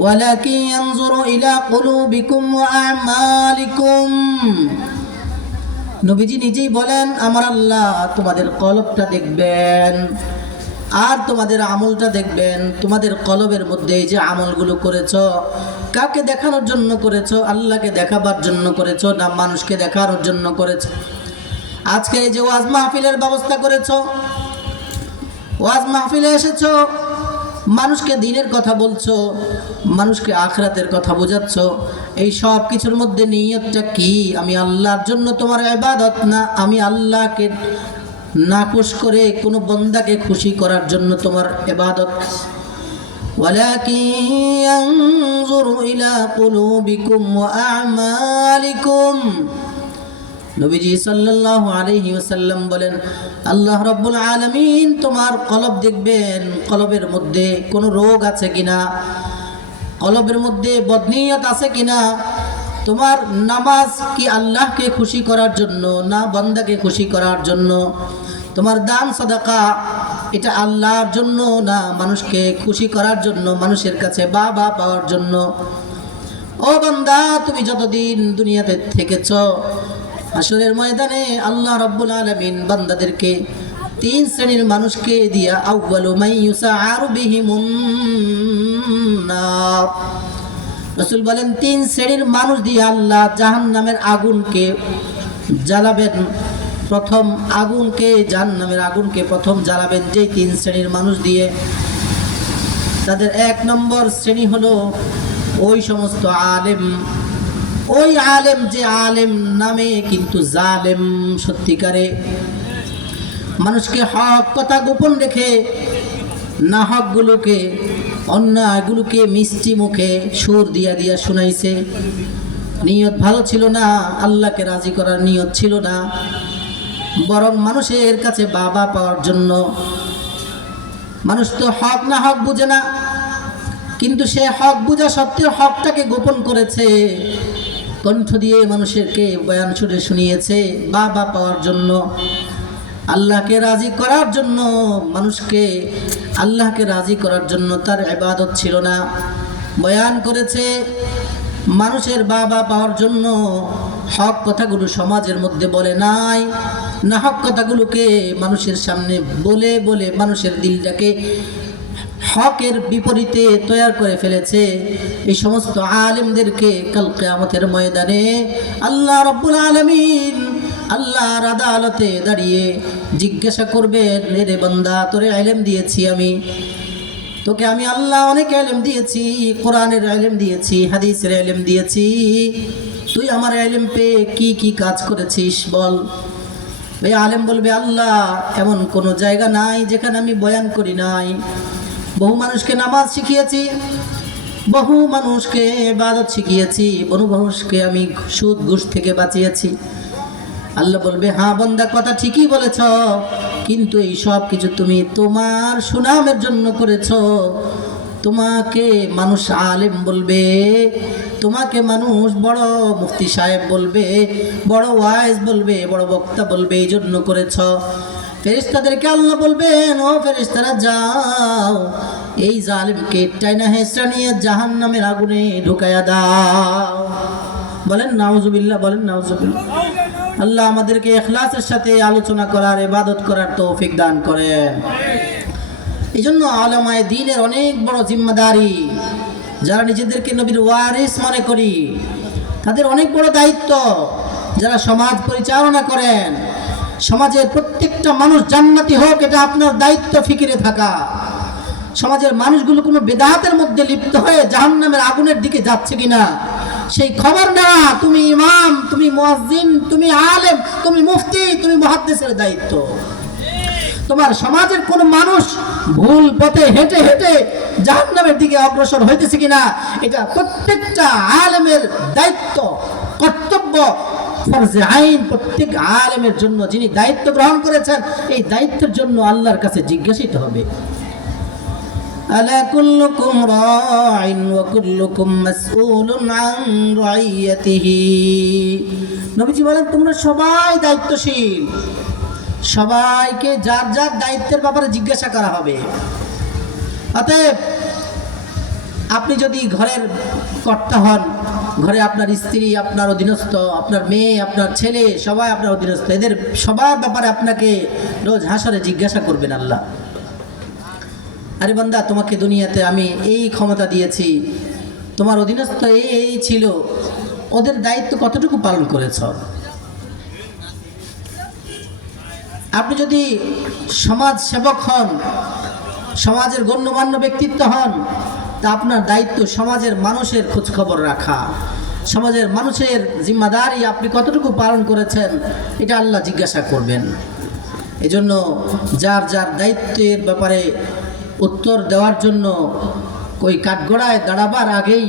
ওয়ালাকিন ইয়ানজুরু ইলা কুলুবিকুম ওয়া আমালিকুম। নবীজি নিজেই বলেন, আমার আল্লাহ তোমাদের কলবটা দেখবেন। আর তোমাদের আমলটা দেখবেন, তোমাদের কলবের মধ্যে এই যে আমলগুলো করেছো, কাকে দেখানোর জন্য করেছো? আল্লাহকে দেখাবার জন্য করেছো না মানুষকে দেখানোর জন্য করেছো? আজকে এই যে ওয়াজ মাহফিলের ব্যবস্থা করেছো, ওয়াজ মাহফিলে এসেছো, মানুষকে দ্বীনের কথা বলছো, মানুষকে আখিরাতের কথা বোঝাচ্ছ, এই সব কিছুর মধ্যে নিয়তটা কি? আমি আল্লাহর জন্য তোমার ইবাদত না, আমি আল্লাহকে নাখুশ করে কোনো বান্দাকে খুশি করার জন্য তোমার ইবাদত। ওয়ালাকিন ইয়ানজুরু ইলা কুলুবিকুম ওয়া আ'মালিকুম। নবীজি সাল্লাল্লাহু আলাইহি ওয়াসাল্লাম বলেন, আল্লাহ রাব্বুল আলামিন তোমার কলব দেখবেন, কলবের মধ্যে কোনো রোগ আছে কিনা, কলবের মধ্যে বদনিয়ত আছে কিনা। তোমার নামাজ কি আল্লাহকে খুশি করার জন্য না বান্দাকে খুশি করার জন্য? তোমার দান সাদাকা এটা আল্লাহর জন্য না মানুষকে খুশি করার জন্য, মানুষের কাছে বাবা পাওয়ার জন্য? ও বান্দা, তুমি যতদিন দুনিয়াতে থেকেছ, হাসরের ময়দানে আল্লাহ রাব্বুল আলামিন বান্দাদেরকে তিন শ্রেণীর মানুষকে দিয়া আউয়ালু মান ইউসাআরু বিহিমুন নার। রাসূল বলেন, তিন শ্রেণীর মানুষ দিয়ে আল্লাহ জাহান্নামের আগুনকে জ্বালাবেন। প্রথম আগুনকে, জাহান্নামের আগুনকে প্রথম জ্বালাবেন যে তিন শ্রেণীর মানুষ দিয়ে, তাদের এক নম্বর শ্রেণী হলো ওই সমস্ত আলেম, ওই আলেম যে আলেম নামে কিন্তু জালেম সত্যিকারে, মানুষকে হক কথা গোপন রেখে না হকগুলোকে, অন্যায়গুলোকে মিষ্টি মুখে সুর দিয়া দিয়া শুনাইছে। নিয়ত ভালো ছিল না, আল্লাহকে রাজি করার নিয়ত ছিল না, বরং মানুষের কাছে বাবা পাওয়ার জন্য। মানুষ তো হক না হক বুঝে না, কিন্তু সে হক বুঝা সত্ত্বেও হকটাকে গোপন করেছে, কণ্ঠ দিয়ে মানুষেরকে বয়ান শুনে শুনিয়েছে বাবা পাওয়ার জন্য, আল্লাহকে রাজি করার জন্য। মানুষকে আল্লাহকে রাজি করার জন্য তার ইবাদত ছিল না, বয়ান করেছে মানুষের বাবা পাওয়ার জন্য। হক কথাগুলো সমাজের মধ্যে বলে নাই, না হক কথাগুলোকে মানুষের সামনে বলে বলে মানুষের দিলটাকে হকের বিপরীতে তৈরি করে ফেলেছে। এই সমস্ত আলেমদেরকে কাল কিয়ামতের ময়দানে আল্লাহ রাব্বুল আলামিন আল্লাহর আদালতে দাঁড়িয়ে জিজ্ঞাসা করবেন, রে বান্দা, তোরে ইলম দিয়েছি আমি, তোকে আমি আল্লাহ অনেক ইলম দিয়েছি, কোরআনের ইলম দিয়েছি, হাদিসের ইলম দিয়েছি, তুই আমার ইলম পেয়ে কি কি কাজ করেছিস বল। এই আলেম বলবে, আল্লাহ এমন কোনো জায়গা নাই যেখানে আমি বয়ান করি নাই। বহু মানুষকে নামাজ শিখিয়েছি, বহু মানুষকে ইবাদত শিখিয়েছি, বহু মানুষকে আমি সুদ ঘুষ থেকে বাঁচিয়েছি। আল্লাহ বলবে, হ্যাঁ বান্দা, কথা ঠিকই বলেছ, কিন্তু এই সব কিছু তুমি তোমার সুনামের জন্য করেছ। তোমাকে মানুষ আলেম বলবে, তোমাকে মানুষ বড় মুফতি সাহেব বলবে, বড় ওয়াইজ বলবে, বড় বক্তা বলবে, এই জন্য করেছ। ফেরেশতাদেরকে আল্লাহ বলবেন, ও ফেরেশতারা যাও, এই জালিমকে টাইনা হেসরা নিয়ে জাহান্নামের আগুনে ঢুকায়া দাও। বলেন নাউজুবিল্লাহ, বলেন নাউজুবিল্লাহ। আল্লাহ আমাদেরকে ইখলাসের সাথে আলোচনা করার, ইবাদত করার তৌফিক দান করেন। এই জন্য আলেমায়ে দ্বীনের অনেক বড় জিম্মাদারি, যারা নিজেদেরকে নবীর ওয়ারিস মনে করি, তাদের অনেক বড় দায়িত্ব। যারা সমাজ পরিচালনা করেন, সমাজের প্রত্যেকটা মানুষ জান্নাতি হোক, এটা আপনার দায়িত্ব ফিকিরে থাকা। সমাজের মানুষগুলো কোনো বেদাতের মধ্যে লিপ্ত হয়ে জাহান্নামের আগুনের দিকে যাচ্ছে কিনা সেই খবর নেওয়া তুমি ইমাম, তুমি মুয়াজ্জিন, তুমি আলেম, তুমি মুফতি, তুমি মুহাদ্দিসের দায়িত্ব। তোমার সমাজের কোন মানুষ ভুল পথে হেঁটে হেঁটে জাহান্নামের দিকে অগ্রসর হইতেছে কিনা এটা প্রত্যেকটা আলেমের দায়িত্ব, কর্তব্য, ফরজে আইন প্রত্যেক আলেমের জন্য। যিনি দায়িত্ব গ্রহণ করেছেন, এই দায়িত্বের জন্য আল্লাহর কাছে জিজ্ঞাসিত হবে। আলা কুল্লুকুম রাইন ওয়া কুল্লুকুম মাসউলুন আন রাইয়াতিহি। নবীজি বলেন, তোমরা সবাই দায়িত্বশীল, সবাইকে যার যার দায়িত্বের ব্যাপারে জিজ্ঞাসা করা হবে। অতএব আপনি যদি ঘরের কর্তা হন, ঘরে আপনার স্ত্রী আপনার অধীনস্থ, আপনার মেয়ে, আপনার ছেলে, সবাই আপনার অধীনস্থ, এদের সবার ব্যাপারে আপনাকে রোজ হাসরে জিজ্ঞাসা করবেন আল্লাহ। আরে বান্দা, তোমাকে দুনিয়াতে আমি এই ক্ষমতা দিয়েছি, তোমার অধীনস্থ এই ছিল, ওদের দায়িত্ব কতটুকু পালন করেছ? আপনি যদি সমাজ সেবক হন, সমাজের গণ্যমান্য ব্যক্তিত্ব হন, তা আপনার দায়িত্ব সমাজের মানুষের খোঁজখবর রাখা, সমাজের মানুষের জিম্মাদারি আপনি কতটুকু পালন করেছেন এটা আল্লাহ জিজ্ঞাসা করবেন। এজন্য যার যার দায়িত্বের ব্যাপারে উত্তর দেওয়ার জন্য ওই কাঠগড়ায় দাঁড়াবার আগেই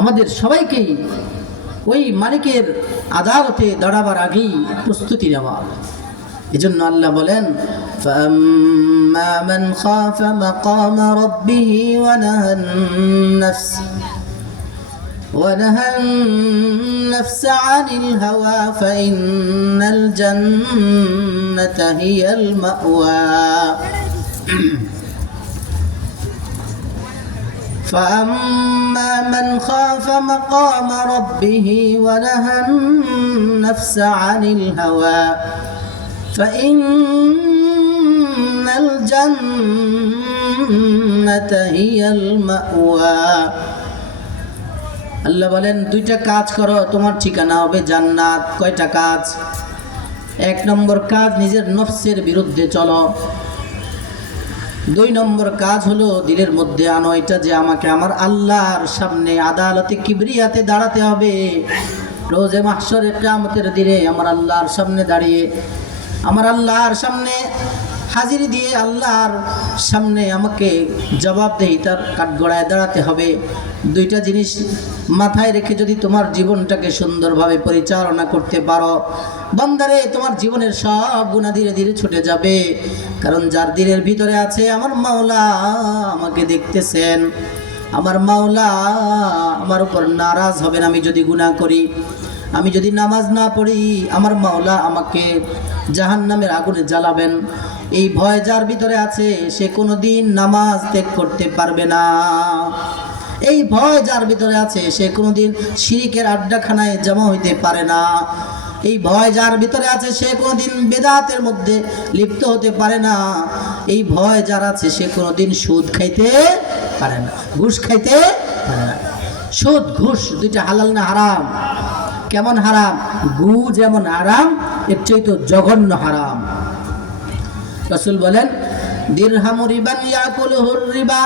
আমাদের সবাইকেই ওই মালিকের আদালতে দাঁড়াবার আগেই প্রস্তুতি নেওয়া। এজন্য আল্লাহ বলেন, فَأَمَّا مَنْ خَافَ مَقَامَ رَبِّهِ وَنَهَى النَّفْسَ عَنِ الْهَوَى فَإِنَّ الْجَنَّةَ هِيَ الْمَأْوَى فَأَمَّا مَنْ خَافَ مَقَامَ رَبِّهِ وَنَهَى النَّفْسَ عَنِ الْهَوَى فَإِنَّ الْجَنَّةَ هِيَ الْمَأْوَى আল্লাহ বলেন, দুইটা কাজ করো, তোমার ঠিকানা হবে জান্নাত। কয়টা কাজ? এক নম্বর কাজ, নিজের নফসের বিরুদ্ধে চলো। দুই নম্বর কাজ হলো দিলের মধ্যে আনো এটা যে আমাকে আমার আল্লাহর সামনে আদালতে কিবরিয়াতে দাঁড়াতে হবে। রোজে মাহশরে কিয়ামতের দিনে আমার আল্লাহর সামনে দাঁড়িয়ে, আমার আল্লাহর সামনে হাজিরি দিয়ে আল্লাহর সামনে আমাকে জবাবদেহিতার কাঠগড়ায় দাঁড়াতে হবে। দুইটা জিনিস মাথায় রেখে যদি তোমার জীবনটাকে সুন্দরভাবে পরিচালনা করতে পারো, বান্দারে, তোমার জীবনের সব গুনাহ ধীরে ধীরে ছুটে যাবে। কারণ যার দিলের ভিতরে আছে আমার মাওলা আমাকে দেখতেছেন, আমার মাওলা আমার উপর নারাজ হবেন আমি যদি গুনাহ করি, আমি যদি নামাজ না পড়ি, আমার মাওলা আমাকে জাহান্নামের আগুনে জ্বালাবেন। এই ভয় যার ভিতরে আছে সে কোনোদিন নামাজ ত্যাগ করতে পারবে না। এই ভয় যার ভিতরে আছে সে কোনোদিন শিরকের আড্ডাখানায় জমা হইতে পারে না। এই ভয় যার ভিতরে আছে সে কোনোদিন বেদাতের মধ্যে লিপ্ত হতে পারে না। এই ভয় যার আছে সে কোনোদিন সুদ খাইতে পারে না, ঘুষ খাইতে পারে না। সুদ ঘুষ দুইটা হালাল না হারাম? কেমন হারাম? গু যেমন হারাম, এর চাইতে জঘন্য হারাম। রাসূল বলেন, দিরহামু রিবান ইয়াকুলুহুর রিবা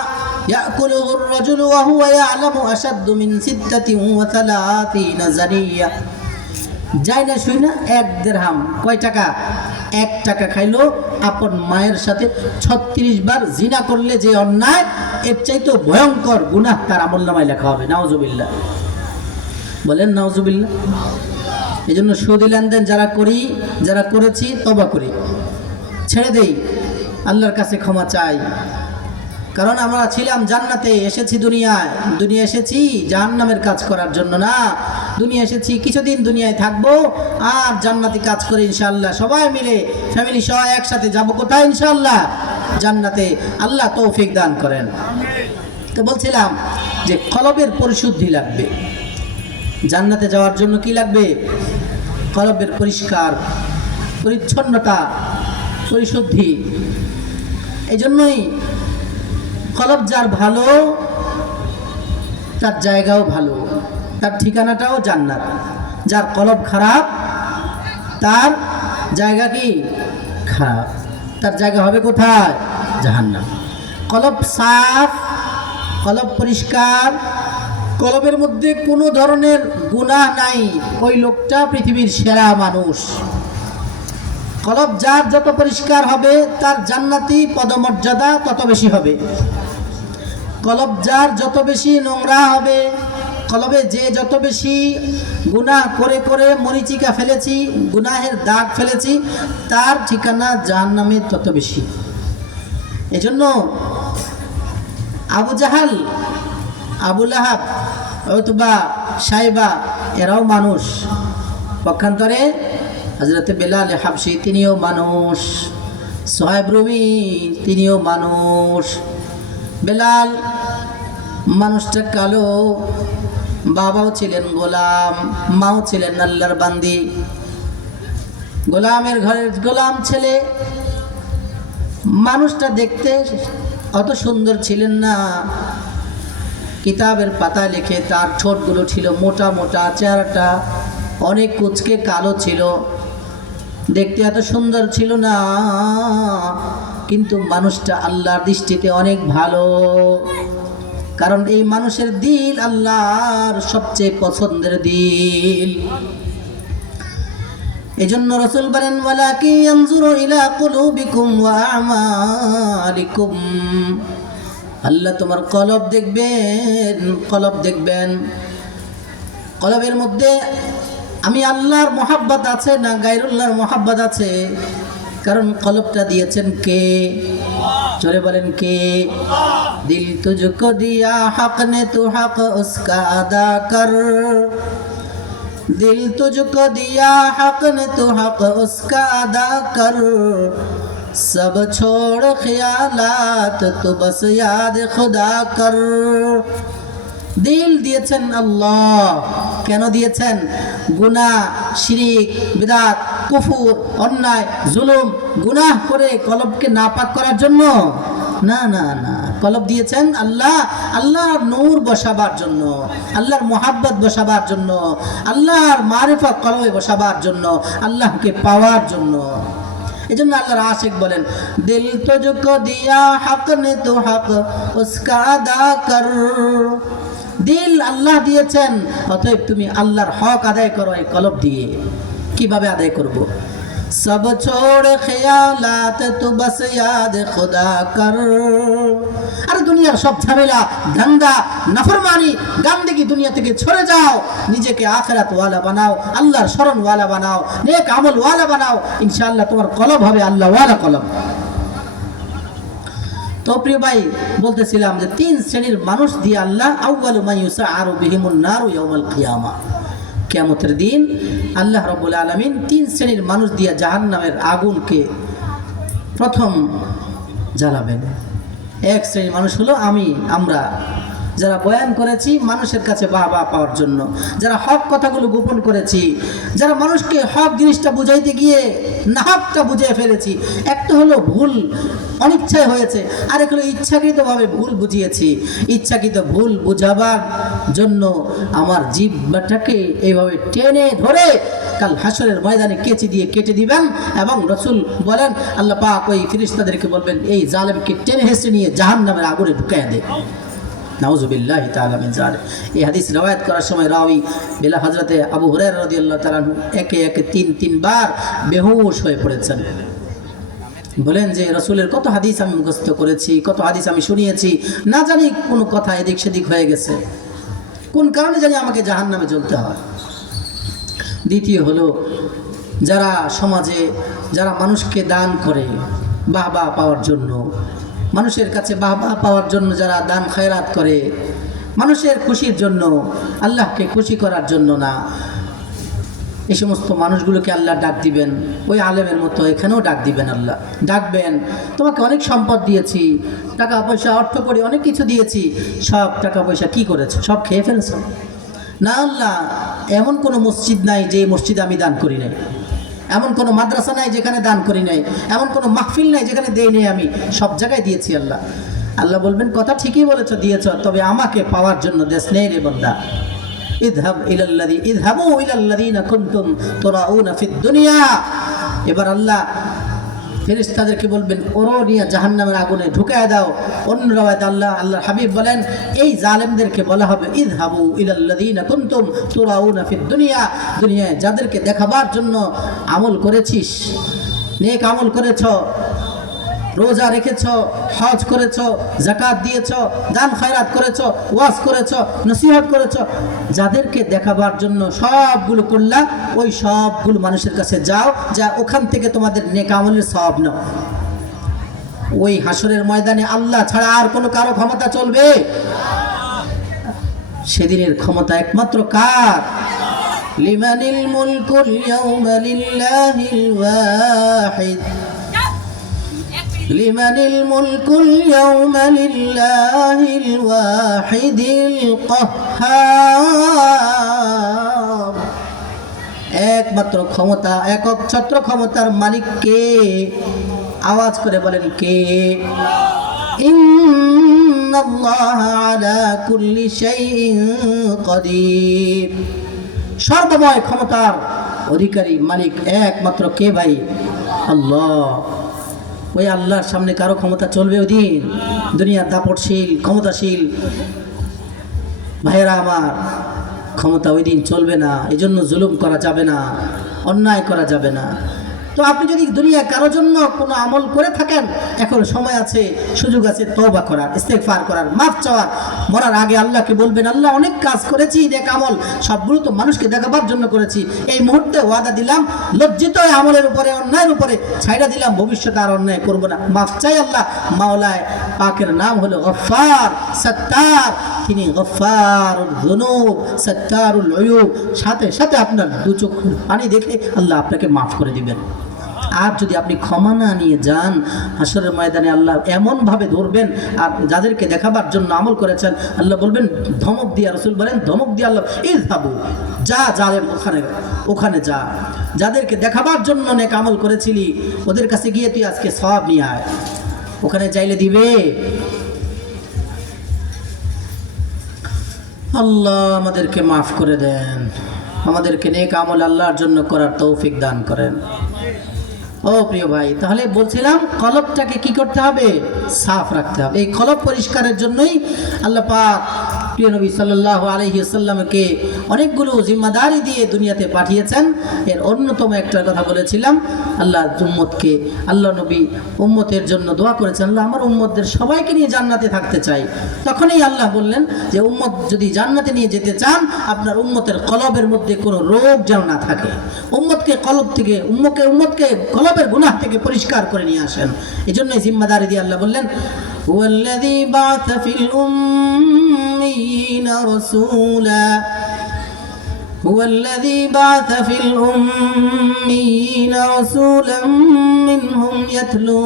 ইয়াকুলুহুর রাজুলু ওয়া হুয়া ইয়ালামু আশাদ্দু মিন 36 জারিয়া। যাই না শুই না, 1 দিরহাম কয় টাকা? 1 টাকা খাইলো আপন মায়ের সাথে 36 বার জিনা করলে যে অন্যায়, এর চাইতে ভয়ঙ্কর গুনাহ তার আমলনামায় লেখা হবে। নাউজুবিল্লাহ, বলেন নাউজুবিল্লাহ। এই জন্য সুদি লেনদেন যারা করি, যারা করেছি, তওবা করি, ছেড়ে দেই, আল্লাহর কাছে ক্ষমা চাই। কারণ আমরা ছিলাম জান্নাতে, এসেছি দুনিয়ায়, দুনিয়া এসেছি জাহান্নামের কাজ করার জন্য না। দুনিয়া এসেছি কিছুদিন দুনিয়ায় থাকবো, আর জান্নাতি কাজ করে ইনশাআল্লাহ সবাই মিলে ফ্যামিলি সহ একসাথে যাব কোথায়? ইনশাআল্লাহ জান্নাতে। আল্লাহ তৌফিক দান করেন। তো বলছিলাম যে কলবের পরিশুদ্ধি লাগবে। জান্নাতে যাওয়ার জন্য কি লাগবে? কলবের পরিষ্কার পরিচ্ছন্নতা, পরিশুদ্ধি। এই জন্যই কলব যার ভালো, তার জায়গাও ভালো, তার ঠিকানাটাও জান্নাত। যার কলব খারাপ, তার জায়গা কি খারাপ, তার জায়গা হবে কোথায়? জাহান্নাম। কলব সাফ, কলব পরিষ্কার, কলবের মধ্যে কোনো ধরনের গুনাহ নাই, ওই লোকটা পৃথিবীর সেরা মানুষ। কলব যার যত পরিষ্কার হবে তার জান্নাতি পদমর্যাদা তত বেশি হবে। কলব যার যত বেশি নোংরা হবে, কলবে যে যত বেশি গুনাহ করে করে মরিচিকা ফেলেছি, গুনাহের দাগ ফেলেছি, তার ঠিকানা জাহান্নামে তত বেশি। এজন্য আবু জাহাল, আবু লাহাব, উতবা, সাইবা এরাও মানুষ। পক্ষান্তরে হযরত বেলাল হাবশী তিনিও মানুষ, সোহাইব রুমি তিনিও মানুষ। বেলাল মানুষটা কালো, বাবাও ছিলেন গোলাম, মাও ছিলেন আল্লাহর বান্দি, গোলামের ঘরের গোলাম ছেলে। মানুষটা দেখতে অত সুন্দর ছিলেন না। কিতাবের পাতায় লিখে তার ঠোঁটগুলো ছিল মোটা মোটা, চেহারাটা অনেক কুচকে কালো ছিল, দেখতে এত সুন্দর ছিল না, কিন্তু মানুষটা আল্লাহর দৃষ্টিতে অনেক ভালো। কারণ এই মানুষের দিল আল্লাহর সবচেয়ে পছন্দের দিল। এজন্য রাসূল বলেন, ওয়ালাকি ইয়ানজুরু ইলা কুলুবিকুম ওয়া আমালিকুম। আল্লাহ তোমার কলব দেখবেন, কলব দেখবেন। কলবের মধ্যে আমি আল্লাহর মোহাব্বত আছে না গায়রুল্লাহর মোহাব্বত আছে? কারণ কলবটা দিয়েছেন কে? জোরে বলেন কে? দিল তুঝকো দিয়া হক নে তু হক উসকা আদা কর। दिल तुझको दिया हक ने तू हक उसका अदा कर। सब छोड़ ख्यालात तू बस याद खुदा कर। দিল দিয়েছেন আল্লাহ। কেন দিয়েছেন? গুনাহ, শিরিক, বিদআত, কুফর, অন্যায়, জুলুম, গুনাহ করে কলবকে নাপাক করার জন্য না, না, না। কলব দিয়েছেন আল্লাহ, আল্লাহর নূর বসাবার জন্য, আল্লাহর মোহাব্বত বসাবার জন্য, আল্লাহর মারিফত কলবে বসাবার জন্য, আল্লাহকে পাওয়ার জন্য। এজন্য আল্লাহর আশিক বলেন, দিল তুঝকো দিয়া হক নে তু হক উসকা আদা কর। দিল আল্লাহ দিয়েছেন, অতএব তুমি আল্লাহর হক আদায় করো এই কলব দিয়ে। কিভাবে আদায় করব? সব ছোড় খেয়ালাত তু বস ইয়াদ খুদা কর। আর দুনিয়ার সব ঝামেলা, ধান্দা, নাফরমানি, গান্দেগি দুনিয়া থেকে সরে যাও। নিজেকে আখিরাত ওয়ালা বানাও, আল্লাহর শরণ ওয়ালা বানাও, নেক আমল ওয়ালা বানাও। ইনশাআল্লাহ তোমার কলব হবে আল্লাহ ওয়ালা কলব। তো প্রিয় ভাই, বলতেছিলাম যে 3 শ্রেণীর মানুষ দিয়ে আল্লাহ আউয়ালু মা ইউসআরু বিহিমুন নারু ইয়াউমাল কিয়ামা, কিয়ামতের দিন আল্লাহ রাব্বুল আলামিন 3 শ্রেণীর মানুষ দিয়ে জাহান্নামের আগুনকে প্রথম জ্বালাবেন। এক শ্রেণীর মানুষ হলো আমরা, যারা বয়ান করেছি মানুষের কাছে বাহবা পাওয়ার জন্য, যারা হক কথাগুলো গোপন করেছি, যারা মানুষকে হক জিনিসটা বুঝাইতে গিয়ে নাহকটা বুঝিয়ে ফেলেছি। একটা হলো ভুল অনিচ্ছায় হয়েছে, আরেক হলো ইচ্ছাকৃতভাবে ভুল বুঝিয়েছি। ইচ্ছাকৃত ভুল বুঝাবার জন্য আমার জিহ্বাটাকে এইভাবে টেনে ধরে কাল হাসরের ময়দানে কেচি দিয়ে কেটে দিবেন। এবং রাসূল বলেন, আল্লাহ পাক ওই ফেরেশতাদেরকে বলবেন, এই জালেমকে টেনে হেসে নিয়ে জাহান্নামের আগুনে ঢুকাইয়া দে। নাউযুবিল্লাহি তাআলা মিন যালিক। এই হাদিস রওয়ায়াত করার সময় রাওয়ী বেলা হযরতে আবু হুরায়রা রাদিয়াল্লাহু তাআলা একে একে 3 বার বেহুশ হয়ে পড়েছেন। বলেন যে রাসূলের কত হাদিস আমি মুখস্থ করেছি, কত হাদিস আমি শুনিয়েছি, না জানি কোন কথা এদিক সেদিক হয়ে গেছে, কোন কারণে জানি আমাকে জাহান্নামে জ্বলতে হয়। দ্বিতীয় হলো যারা সমাজে, যারা মানুষকে দান করে বাহবা পাওয়ার জন্য, মানুষের কাছে বাহবা পাওয়ার জন্য যারা দান খয়রাত করে, মানুষের খুশির জন্য, আল্লাহকে খুশি করার জন্য না, এই সমস্ত মানুষগুলোকে আল্লাহ ডাক দিবেন। ওই আলেমের মতো এখানেও ডাক দিবেন আল্লাহ। ডাকবেন, তোমাকে অনেক সম্পদ দিয়েছি, টাকা পয়সা অর্থ করে অনেক কিছু দিয়েছি, সব টাকা পয়সা কি করেছো? সব খেয়ে ফেলেছ? না আল্লাহ, এমন কোনো মসজিদ নাই যে মসজিদে আমি দান করি নাই, এমন কোনো মাদ্রাসা নাই যেখানে দান করি নাই, এমন কোনো মাহফিল নাই যেখানে দেই নাই, আমি সব জায়গায় দিয়েছি আল্লাহ। আল্লাহ বলবেন, কথা ঠিকই বলেছ, দিয়েছ, তবে আমাকে পাওয়ার জন্য দেশ নেই রে বান্দা। ইযহাবু ইলাল্লাযীনা কুনতুম তুরাউনা ফিদ দুনিয়া। এবার আল্লাহ ফেরেশতাদেরকে বলবেন, ওরও নিয়ে জাহান্নামের আগুনে ঢুকায় দাও। অন্য রাওয়ায়াতে আল্লাহর হাবিব বলেন, এই জালেমদেরকে বলা হবে, ইযহাবু ইলাল্লাযীনা কুনতুম তুরাউনা ফিদ দুনিয়া। দুনিয়ায় যাদেরকে দেখাবার জন্য আমল করেছিস, নেক আমল করেছ, রোজা রেখেছ, হজ করেছ, যাকাত দিয়েছ, দান খয়রাত করেছ, ওয়াজ করেছ, নসিহত করেছ, যাদেরকে দেখাবার জন্য সবগুলো করলা, ওই সবগুলো মানুষের কাছে যাও, যা ওখান থেকে তোমাদের নেক আমলের সওয়াব নাও। ওই হাসরের ময়দানে আল্লাহ ছাড়া আর কোনো কারো ক্ষমতা চলবে? সেদিনের ক্ষমতা একমাত্র কার? লিমানিল মুলকুল ইয়াউমা লিল্লাহিল ওয়াহিদ। لمن الملك اليوم لله الواحد القهار। একমাত্র ক্ষমতা, একক ছত্র ক্ষমতার মালিক কে? আওয়াজ করে বলেন কে? ইন্নাল্লাহা আলা কুল্লি শাইইন কাদির। সর্বময় ক্ষমতার অধিকারী মালিক একমাত্র কে ভাই? আল্লাহ। ওই আল্লাহর সামনে কারো ক্ষমতা চলবে ওই দিন? দুনিয়ার দাপটশীল ক্ষমতাশীল ভাইয়েরা আমার, ক্ষমতা ওই দিন চলবে না। এই জন্য জুলুম করা যাবে না, অন্যায় করা যাবে না। তো আপনি যদি দুনিয়ায় কারোর জন্য কোনো আমল করে থাকেন, এখন সময় আছে, সুযোগ আছে তওবা করার, ইস্তেগফার করার, মাফ চাওয়ার। মরার আগে আল্লাহকে বলবেন, আল্লাহ অনেক কাজ করেছি, নেক আমল, সবগুলো তো মানুষকে দেখাবার জন্য করেছি। এই মুহূর্তে ওয়াদা দিলাম, লজ্জিত এই আমলের উপরে, অন্যায়ের উপরে ছাইড়া দিলাম, ভবিষ্যতে আর অন্যায় করব না, মাফ চাই আল্লাহ। মাওলায় পাকের নাম হলো গফফার, সত্তার। তিনি গফফারুল যুনুব, সত্তারুল উয়ুব। সাথে সাথে আপনার দু চোখ পানি দেখে আল্লাহ আপনাকে মাফ করে দিবেন। আর যদি আপনি ক্ষমা না নিয়ে যান, হাসরের ময়দানে আল্লাহ এমনভাবে ধরবেন, আর যাদেরকে দেখাবার জন্য আমল করেছেন আল্লাহ বলবেন, ধমক দিয়া, রাসূল বলেন ধমক দিয়ে আল্লাহ, ইযহাবু, যা জালেম, ওখানে যা, যাদেরকে দেখাবার জন্য নেক আমল করেছিলি ওদের কাছে গিয়ে তুই আজকে সওয়াব নিয়ে আয়। ওখানে চাইলে দিবে? আল্লাহ আমাদেরকে মাফ করে দেন, আমাদেরকে নেক আমল আল্লাহর জন্য করার তৌফিক দান করেন। ও প্রিয় ভাই, তাহলে বলছিলাম কলবটাকে কি করতে হবে? সাফ রাখতে হবে। এই কলব পরিষ্কারের জন্যই আল্লাহ পাক প্রিয় নবী সাল্লাল্লাহু আলাইহি ওয়াসাল্লামকে অনেকগুলো জিম্মাদারি দিয়ে দুনিয়াতে পাঠিয়েছেন। এর অন্যতম একটা কথা বলেছিলাম, আল্লাহ উম্মতকে, আল্লাহ নবী উম্মতের জন্য দোয়া করেছেন, আল্লাহ আমার উম্মতদের সবাইকে নিয়ে জান্নাতে থাকতে চাই। তখনই আল্লাহ বললেন যে উম্মত যদি জান্নাতে নিয়ে যেতে চান, আপনার উম্মতের কলবের মধ্যে কোনো রোগ যেন না থাকে। উম্মতকে কলব থেকে, উম্মতকে কলবের গুনাহ থেকে পরিষ্কার করে নিয়ে আসেন। এই জন্যই জিম্মাদারি দিয়ে আল্লাহ বললেন, হুয়াল্লাযী বা'আথা ফিল উম্মিয়িনা রাসূলা, হুয়াল্লাযী বা'আথা ফিল উম্মিয়িনা রাসূলাম মিনহুম ইয়াতলু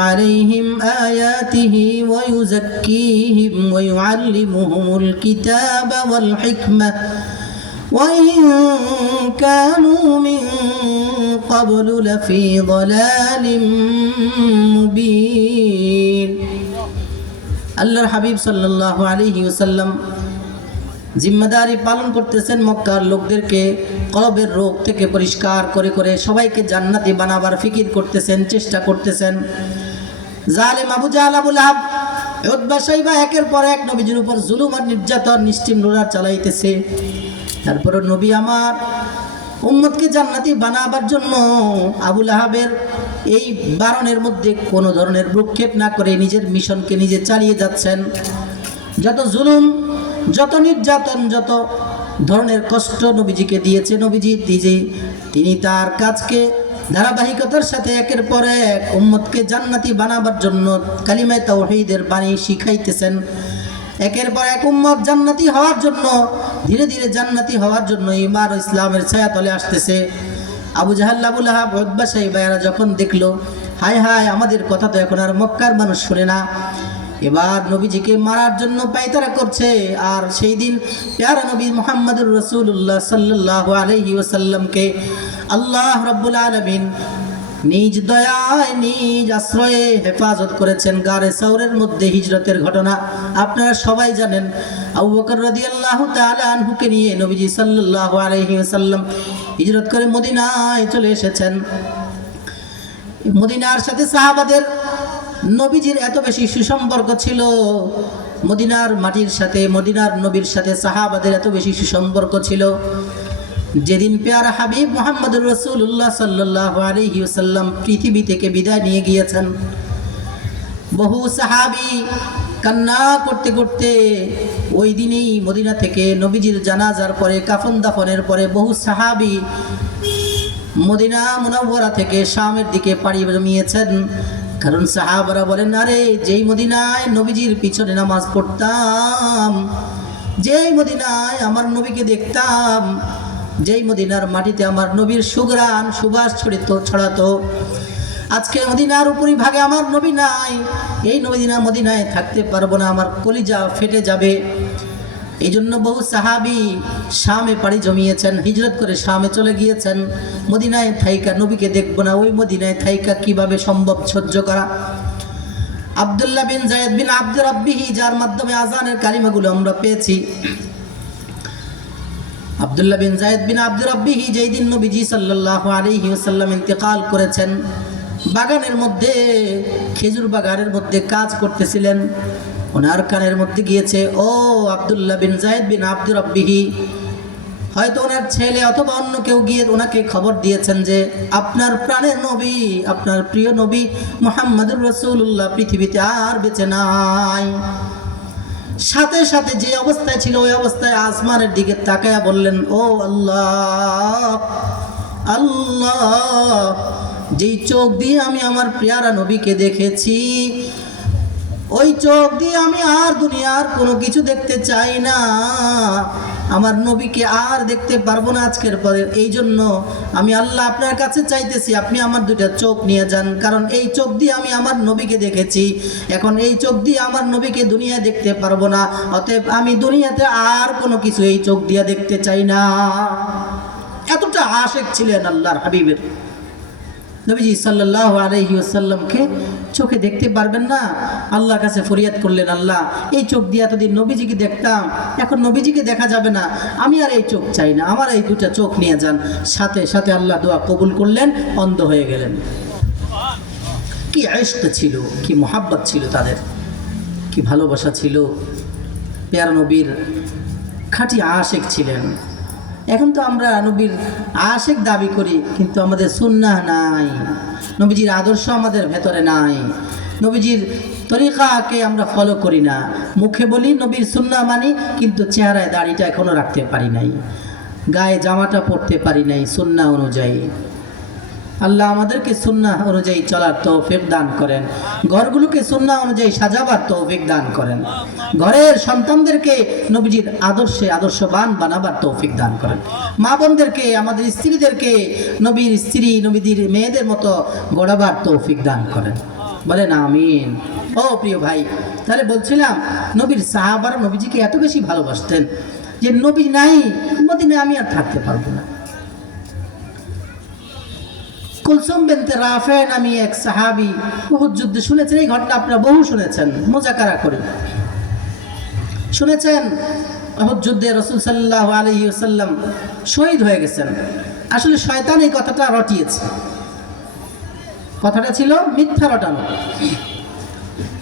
আলাইহিম আয়াতিহি ওয়া ইউযাক্কিহিম ওয়া ইউআল্লিমুহুমুল কিতাবা ওয়াল হিকমাহ وإن كانوا من قبل لفي ضلال مبين। আল্লাহর হাবিব সাল্লাল্লাহু আলাইহি ওয়াসাল্লাম জিম্মাদারি পালন করতেছেন, মক্কার লোকদেরকে কলবের রোগ থেকে পরিষ্কার করে করে সবাইকে জান্নাতি বানাবার ফিকির করতেছেন, চেষ্টা করতেছেন। জালেম আবু জাহল, আবু লাহাব, উতবা, শাইবা একের পর এক নবীজির উপর জুলুম আর নির্যাতন, নিষ্ঠুর চালাইতেছে। তারপরে নবী আমার উম্মতকে জান্নাতি বানাবার জন্য আবু লাহাবের এই বারণের মধ্যে কোনো ধরনের ভ্রুক্ষেপ না করে নিজের মিশনকে নিজে চালিয়ে যাচ্ছেন। যত জুলুম, যত নির্যাতন, যত ধরনের কষ্ট নবীজিকে দিয়েছে, নবীজি তিনি তার কাজকে ধারাবাহিকতার সাথে একের পর এক উম্মতকে জান্নাতি বানাবার জন্য কালিমায়ে তাওহীদের বাণী শিখাইতেছেন। একের পর এক উম্মত জান্নাতি হওয়ার জন্য, ধীরে ধীরে জান্নাতি হওয়ার জন্য ঈমান ও ইসলামের ছায়াতলে আসতেছে। আবু জাহল, আবু লাহাব, উতবা, শাইবা এরা যখন দেখলো, হায় হায়, আমাদের কথা তো এখন আর মক্কার মানুষ শুনে না, এবার নবীজিকে মারার জন্য পায়তারা করছে। আর সেই দিন প্যারা নবী মুহাম্মদুর রাসূলুল্লাহ সাল্লাল্লাহু আলাইহি ওয়াসাল্লামকে আল্লাহ রাব্বুল আলামিন নিজ দয়ায়, নিজ আশ্রয়ে হেফাজত করেছেন। গারে সাউরের মধ্যে হিজরতের ঘটনা আপনারা সবাই জানেন। আবু বকর রাদিয়াল্লাহু তাআলা আনহুকে নিয়ে নবীজি সাল্লাল্লাহু আলাইহি ওয়াসাল্লাম হিজরত করে মদিনায় চলে এসেছেন। মদিনার সাথে সাহাবাদের নবীজির এত বেশি সুসম্পর্ক ছিল, মদিনার মাটির সাথে, মদিনার নবীর সাথে সাহাবাদের এত বেশি সুসম্পর্ক ছিল, যেদিন পেয়ারা হাবিব মুহাম্মদুর রাসূলুল্লাহ সাল্লাল্লাহু আলাইহি ওয়াসাল্লাম পৃথিবী থেকে বিদায় নিয়ে গিয়েছেন, বহু সাহাবী কান্না করতে করতে ওই দিনেই মদিনা থেকে নবীজির জানাজার পরে, কাফন দাফনের পরে বহু সাহাবী মদিনা মুনাওয়ারা থেকে শামের দিকে পাড়ি জমিয়েছেন। কারণ সাহাবারা বলেন, আরে যেই মদিনায় নবীজির পিছনে নামাজ পড়তাম, যেই মদিনায় আমার নবীকে দেখতাম, যেই মদিনার মাটিতে আমার নবীর সুঘ্রাণ সুবাস ছড়াতো, আজকে মদিনার উপরই ভাগে আমার নবী নাই, এই মদিনায় থাকতে পারবো না, আমার কলিজা ফেটে যাবে। এই জন্য বহু সাহাবী শামে পাড়ি জমিয়েছেন, হিজরত করে শামে চলে গিয়েছেন। মদিনায় থাইকা নবীকে দেখবো না, ওই মদিনায় থাইকা কিভাবে সম্ভব সহ্য করা। আব্দুল্লাহ বিন যায়েদ বিন আব্দুর রাব্বিহি, যার মাধ্যমে আজানের কালিমাগুলো আমরা পেয়েছি, আব্দুল্লাহ বিন যায়েদ বিন আব্দুর রাব্বিহি যেই দিন নবীজি সাল্লাল্লাহু আলাইহি ওয়াসাল্লাম ইন্তেকাল করেছেন, বাগানের মধ্যে, খেজুর বাগানের মধ্যে কাজ করতেছিলেন। ওনার কানের মধ্যে গিয়েছে, ও আব্দুল্লাহ বিন যায়েদ বিন আব্দুর রাব্বিহি। হয়তো ওনার ছেলে অথবা অন্য কেউ গিয়ে ওনাকে খবর দিয়েছেন যে আপনার প্রাণের নবী, আপনার প্রিয় নবী মুহাম্মদুর রাসূলুল্লাহ পৃথিবীতে আর বেঁচে নাই। সাথে সাথে যে অবস্থায় ছিল ওই অবস্থায় আসমানের দিকে তাকায়া বললেন, ও আল্লাহ, আল্লাহ, যেই চোখ দিয়ে আমি আমার প্রিয়ারা নবীকে দেখেছি, ওই চোখ দিয়ে আমি আর দুনিয়ার কোনো কিছু দেখতে চাই না। আমার নবীকে আর দেখতে পারবো না আজকের পরে। এই জন্য আমি আল্লাহ আপনার কাছে চাইতেছি, আপনি আমার দুইটা চোখ নিয়ে যান, কারণ এই চোখ দিয়ে আমি আমার নবীকে দেখেছি, এখন এই চোখ দিয়ে আমার নবীকে দুনিয়ায় দেখতে পারবো না, অতএব আমি দুনিয়াতে আর কোনো কিছু এই চোখ দিয়ে দেখতে চাই না। এতটা আশিক ছিলেন আল্লাহর হাবিবের। নবীজি সাল্লাল্লাহু আলাইহি ওয়াসাল্লামকে চোখে দেখতে পারবেন না, আল্লাহর কাছে ফরিয়াদ করলেন, আল্লাহ, এই চোখ দিয়ে এতদিন নবীজিকে দেখতাম, এখন নবীজিকে দেখা যাবে না, আমি আর এই চোখ চাই না, আমার এই দুটা চোখ নিয়ে যান। সাথে সাথে আল্লাহ দোয়া কবুল করলেন, অন্ধ হয়ে গেলেন। কি ইশক ছিল, কি মোহাব্বত ছিল তাদের, কি ভালোবাসা ছিল। প্যারা নবীর খাঁটি আশিক ছিলেন। এখন তো আমরা নবীর আশিক দাবি করি, কিন্তু আমাদের সুন্নাহ নাই, নবীজির আদর্শ আমাদের ভেতরে নাই, নবীজির তরিকাকে আমরা ফলো করি না। মুখে বলি নবীর সুন্নাহ মানি, কিন্তু চেহারায় দাড়িটা এখনও রাখতে পারি নাই, গায়ে জামাটা পরতে পারি নাই সুন্নাহ অনুযায়ী। আল্লাহ আমাদেরকে সুন্নাহ অনুযায়ী চলার তৌফিক দান করেন, ঘরগুলোকে সুন্নাহ অনুযায়ী সাজাবার তৌফিক দান করেন, ঘরের সন্তানদেরকে নবীজির আদর্শে আদর্শবান বানাবার তৌফিক দান করেন, মা বোনদেরকে, আমাদের স্ত্রীদেরকে নবীর স্ত্রী, নবীদের মেয়েদের মতো গড়াবার তৌফিক দান করেন। বলেন আমিন। ও প্রিয় ভাই, তাহলে বলছিলাম নবীর সাহাবারা নবীজিকে এত বেশি ভালোবাসতেন যে নবী নাই, মদিনায় আমি আর থাকতে পারবো না। কুলসুম বিনতে রাফে নামী এক সাহাবী উহুদ যুদ্ধে, শুনেছেন এই ঘটনা, আপনারা বহু শুনেছেন, মুজাকারা করে শুনেছেন। উহুদ যুদ্ধে রাসূল সাল্লাল্লাহু আলাইহি ওয়াসাল্লাম শহীদ হয়ে গেছেন। আসলে শয়তান এই কথাটা রটিয়েছে, কথাটা ছিল মিথ্যা রটানো।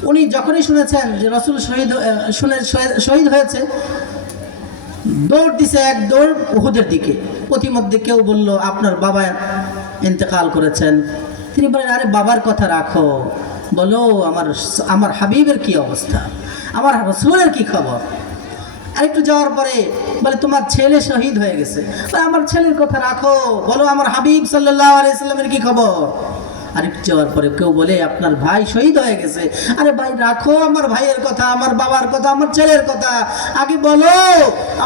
উনি যখনই শুনেছেন যে রাসূল শহীদ হয়েছে, দৌড় দিছে, এক দৌড় উহুদের দিকে। প্রতিমধ্যে কেউ বলল আপনার বাবা ইন্তেকাল করেছেন। তিনি বলেন, আরে বাবার কথা রাখো, বলো আমার হাবিবের কি অবস্থা, আমার রাসূলের কি খবর। আরেকটু যাওয়ার পরে বলে তোমার ছেলে শহীদ হয়ে গেছে। আমার ছেলের কথা রাখো, বলো আমার হাবিব সাল্লাল্লাহু আলাইহি ওয়াসাল্লামের কি খবর। আরেকটু যাওয়ার পরে কেউ বলে আপনার ভাই শহীদ হয়ে গেছে। আরে ভাই রাখো আমার ভাইয়ের কথা, আমার বাবার কথা, আমার ছেলের কথা, আগে বলো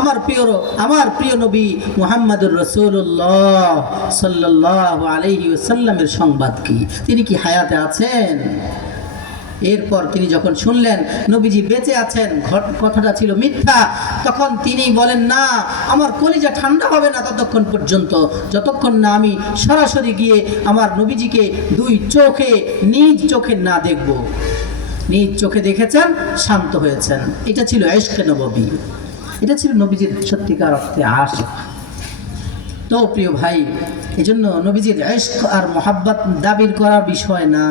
আমার প্রিয় নবী মুহাম্মদুর রাসূলুল্লাহ সাল্লাল্লাহু আলাইহি ওয়াসাল্লামের সংবাদ কি, তিনি কি হায়াতে আছেন। এরপর তিনি যখন শুনলেন নবীজি বেঁচে আছেন, কথাটা ছিল মিথ্যা, তখন তিনি বলেন, না, আমার কলিজা ঠান্ডা হবে না ততক্ষণ পর্যন্ত, যতক্ষণ না আমি সরাসরি গিয়ে আমার নবীজিকে দুই চোখে, নিজ চোখে না দেখব। নিজ চোখে দেখেছেন, শান্ত হয়েছেন। এটা ছিল ইশকে নববী, এটা ছিল নবীজির সত্যিকার অর্থে আশিক। তো প্রিয় ভাই, এই জন্য নবীজির ইশক আর মোহাব্বত দাবির করার বিষয় না,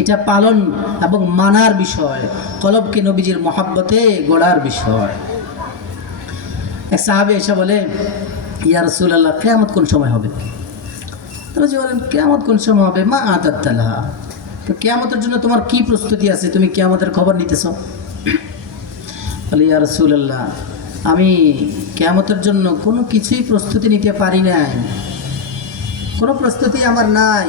এটা পালন এবং মানার বিষয়, কলবকে নবীজির মোহাব্বতে গড়ার বিষয়। এক সাহাবী এসে বলে, ইয়া রাসূলুল্লাহ, কিয়ামত কোন সময় হবে। রাসূল বলেন, কিয়ামত কোন সময় হবে, মা আতাতালাহা, তো কিয়ামতের জন্য তোমার কি প্রস্তুতি আছে, তুমি কিয়ামতের খবর নিতেছো। বলে, ইয়া রাসূলুল্লাহ, আমি কিয়ামতের জন্য কোনো কিছুই প্রস্তুতি নিতে পারি নাই, কোনো প্রস্তুতি আমার নাই।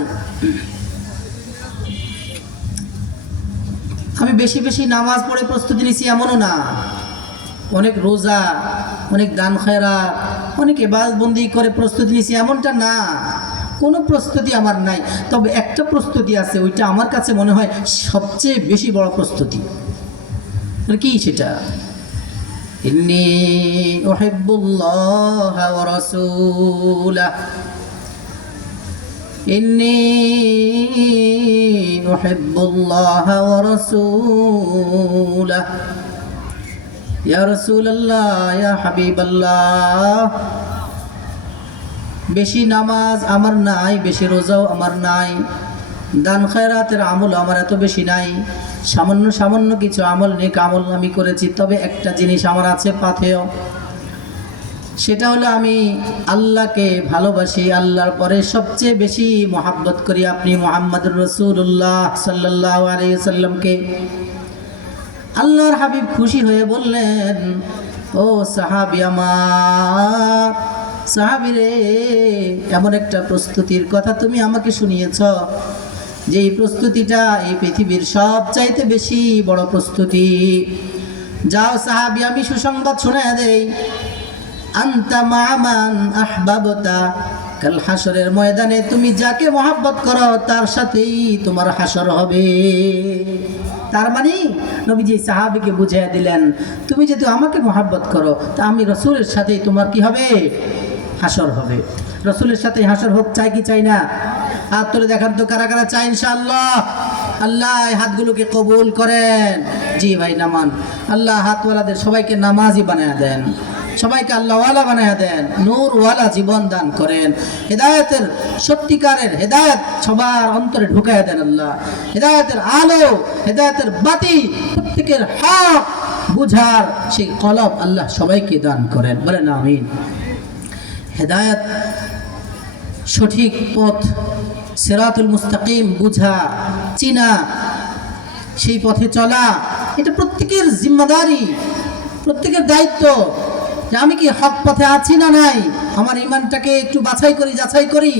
আমি বেশি বেশি নামাজ পড়ে প্রস্তুতি নিছি এমনও না, অনেক রোজা, অনেক দান খয়রাত, অনেক ইবাদতবন্দি করে প্রস্তুতি নিছি এমনটা না, কোনো প্রস্তুতি আমার নাই। তবে একটা প্রস্তুতি আছে, ওইটা আমার কাছে মনে হয় সবচেয়ে বেশি বড় প্রস্তুতি। কি সেটা? ইন্নী উহিব্বুল্লাহ ওয়া রাসূলাহ, ইন্নী উহিব্বুল্লাহ ওয়া রাসূলাহ, ইয়া রাসূলুল্লাহ, ইয়া হাবিবাল্লাহ। বেশি নামাজ আমার নাই, বেশি রোজাও আমার নাই, দান খয়রাতের আমল আমার এত বেশি নাই, সামান্য সামান্য কিছু আমল নেক আমল আমি করেছি। তবে একটা জিনিস আমার আছে পাথেয়, সেটা হলো আমি আল্লাহকে ভালোবাসি, আল্লাহর পরে সবচেয়ে বেশি মহাব্বত করি আপনি মুহাম্মদুর রাসূলুল্লাহ সাল্লাল্লাহু আলাইহি ওয়াসাল্লামকে। আল্লাহর হাবিব খুশি হয়ে বললেন, ও সাহাবী আমার, সাহাবী রে, এমন একটা প্রস্তুতির কথা তুমি আমাকে শুনিয়েছ, যে এই প্রস্তুতিটা এই পৃথিবীর সবচাইতে বেশি বড় প্রস্তুতি। যাও সাহাবী, আমি সুসংবাদ শোনায়া দেই, আনতা মা মান আহবাবতা, কাল হাসরের ময়দানে তুমি যাকে মহব্বত করো তার সাথেই তোমার হাসর হবে। তার মানে নবীজি সাহাবীকে বুঝিয়ে দিলেন, তুমি যেহেতু আমাকে মহব্বত করো, তা আমি রসুলের সাথেই তোমার কি হবে, হাসর হবে। রসুলের সাথে হাসর হোক, চাই কি চাই না? হাত তুলে দেখান তো কারা কারা চাই ইনশাআল্লাহ। আল্লাহ এই হাতগুলোকে কবুল করেন। জি ভাই নামান, আল্লাহ হাতওয়ালাদের সবাইকে নামাজি বানায়া দেন, সবাইকে আল্লাহওয়ালা বানায়া দেন, নূরওয়ালা জীবন দান করেন, হেদায়েতের সত্যিকারের হেদায়েত সবার অন্তরে ঢুকায়া দেন আল্লাহ। হেদায়েতের আলো, হেদায়েতের বাতি, প্রত্যেকের হক বুঝার সেই কলব আল্লাহ সবাইকে দান করেন, বলেন আমিন। হেদায়েত, সঠিক পথ, সিরাতুল মুস্তাকিম বুঝা, চিনা, সেই পথে চলা, এটা প্রত্যেকের জিম্মাদারি, প্রত্যেকের দায়িত্ব, যে আমি কি হক পথে আছি না নাই, আমার ইমানটাকে একটু বাছাই করি, যাচাই করি।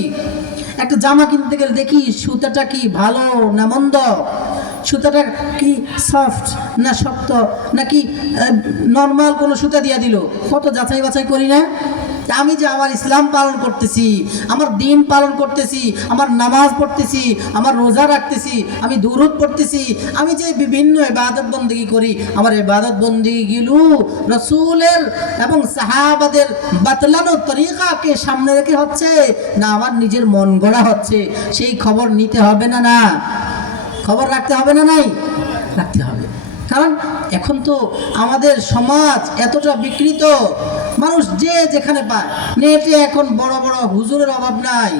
একটা জামা কিনতে গেলে দেখি সুতাটা কি ভালো না মন্দ, সুতাটা কি সফট না শক্ত, নাকি নর্মাল কোনো সুতা দিয়া দিল, কত যাচাই বাছাই করি না? আমি যে আমার ইসলাম পালন করতেছি, আমার দিন পালন করতেছি, আমার নামাজ পড়তেছি, আমার রোজা রাখতেছি, আমি দুরূদ পড়তেছি, আমি যে বিভিন্ন ইবাদত বন্দেগী করি, আমার ইবাদত বন্দেগীগুলো রাসূলের এবং সাহাবাদের বাতলানো তরিকাকে সামনে রেখে হচ্ছে না আমার নিজের মন গড়া হচ্ছে, সেই খবর নিতে হবে না? না, খবর রাখতে হবে না? নাই, রাখতে হবে। কারণ এখন তো আমাদের সমাজ এতটা বিকৃত, মানুষ যে যেখানে পায়, নেটে এখন বড় বড় হুজুরের অভাব নাই,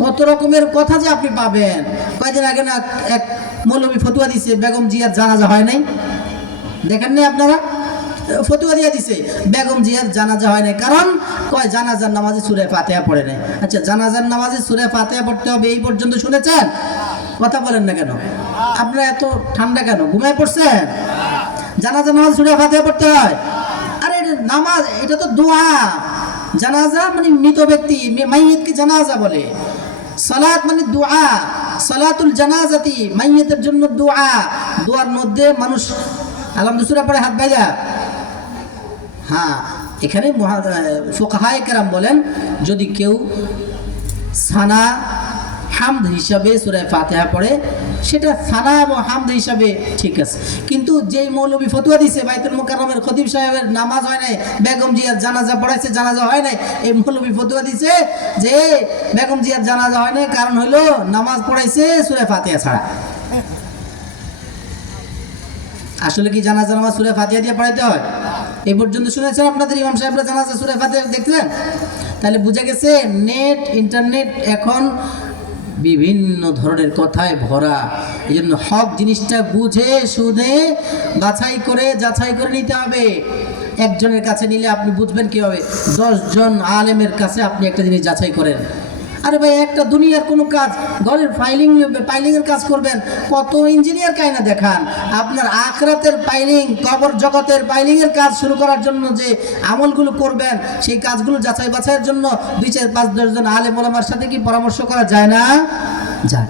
কত রকমের কথা যে আপনি পাবেন। কয়েকদিন আগে না এক মৌলবী ফতুয়া দিছে, বেগম জিয়ার জানাজা হয় নাই, দেখেন নাই আপনারা? ফতুয়া দিয়ে দিছে বেগম জিয়ার জানাজা হয় নাই, কারণ কয় জানাজার নামাজে সূরা ফাতিহা পড়ে নাই। আচ্ছা, জানাজার নামাজে সূরা ফাতিহা পড়তে হবে এই পর্যন্ত শুনেছেন? কথা বলেন না কেন? আপনারা এত ঠান্ডা কেন, ঘুমায় পড়ছেন? জানাজার নামাজ সূরা ফাতিহা পড়তে হয়? আরে নামাজ, এটা তো দোয়া। জানাজা মানে মৃত ব্যক্তি, মাইয়িতকে জানাজা বলে। সালাত মানে দোয়া, সালাতুল জানাজাতি, মাইয়িতের জন্য দোয়া। দোয়ার মধ্যে মানুষ আলহামদুলিল্লাহ পরে হাত ভাজা। হ্যাঁ, এখানে ফুকাহায়ে কেরাম বলেন, যদি কেউ সানা হামদ হিসাবে সূরা ফাতিহা পড়ে, সেটা সানা এবং হামদ হিসাবে ঠিক আছে। কিন্তু যেই মৌলবী ফতুয়া দিছে বাইতুল মুকাররমের খতিব সাহেবের নামাজ হয় নাই, বেগম জিয়ার জানাজা পড়াইছে, জানাজা হয় নাই, এই মৌলবী ফতুয়া দিছে যে বেগম জিয়ার জানাজা হয় নাই, কারণ হলো নামাজ পড়াইছে সূরা ফাতিহা ছাড়া। আসলে কি জানাজা নামাজ সূরা ফাতিহা দিয়ে পড়াইতে হয়? এই পর্যন্ত শুনেছেন আপনাদের ইমাম সাহেবরা জানাজা সূরা ফাতিহা দেখলেন? তাহলে বুঝা গেছে নেট, ইন্টারনেট এখন বিভিন্ন ধরনের কথায় ভরা। এই জন্য হক জিনিসটা বুঝে শুনে বাছাই করে যাচাই করে নিতে হবে। একজনের কাছে নিলে আপনি বুঝবেন কীভাবে? 10 জন আলেমের কাছে আপনি একটা জিনিস যাচাই করেন। আরে ভাই, একটা দুনিয়ার কোনো কাজ, ঘরের পাইলিংয়ের কাজ করবেন, কত ইঞ্জিনিয়ার কায়না দেখান। আপনার আখিরাতের পাইলিং, কবর জগতের পাইলিংয়ের কাজ শুরু করার জন্য যে আমলগুলো করবেন, সেই কাজগুলো যাচাই বাছাইয়ের জন্য 2, 4, 5, 10 জন আলেম ওলামার সাথে কি পরামর্শ করা যায় না? যায়।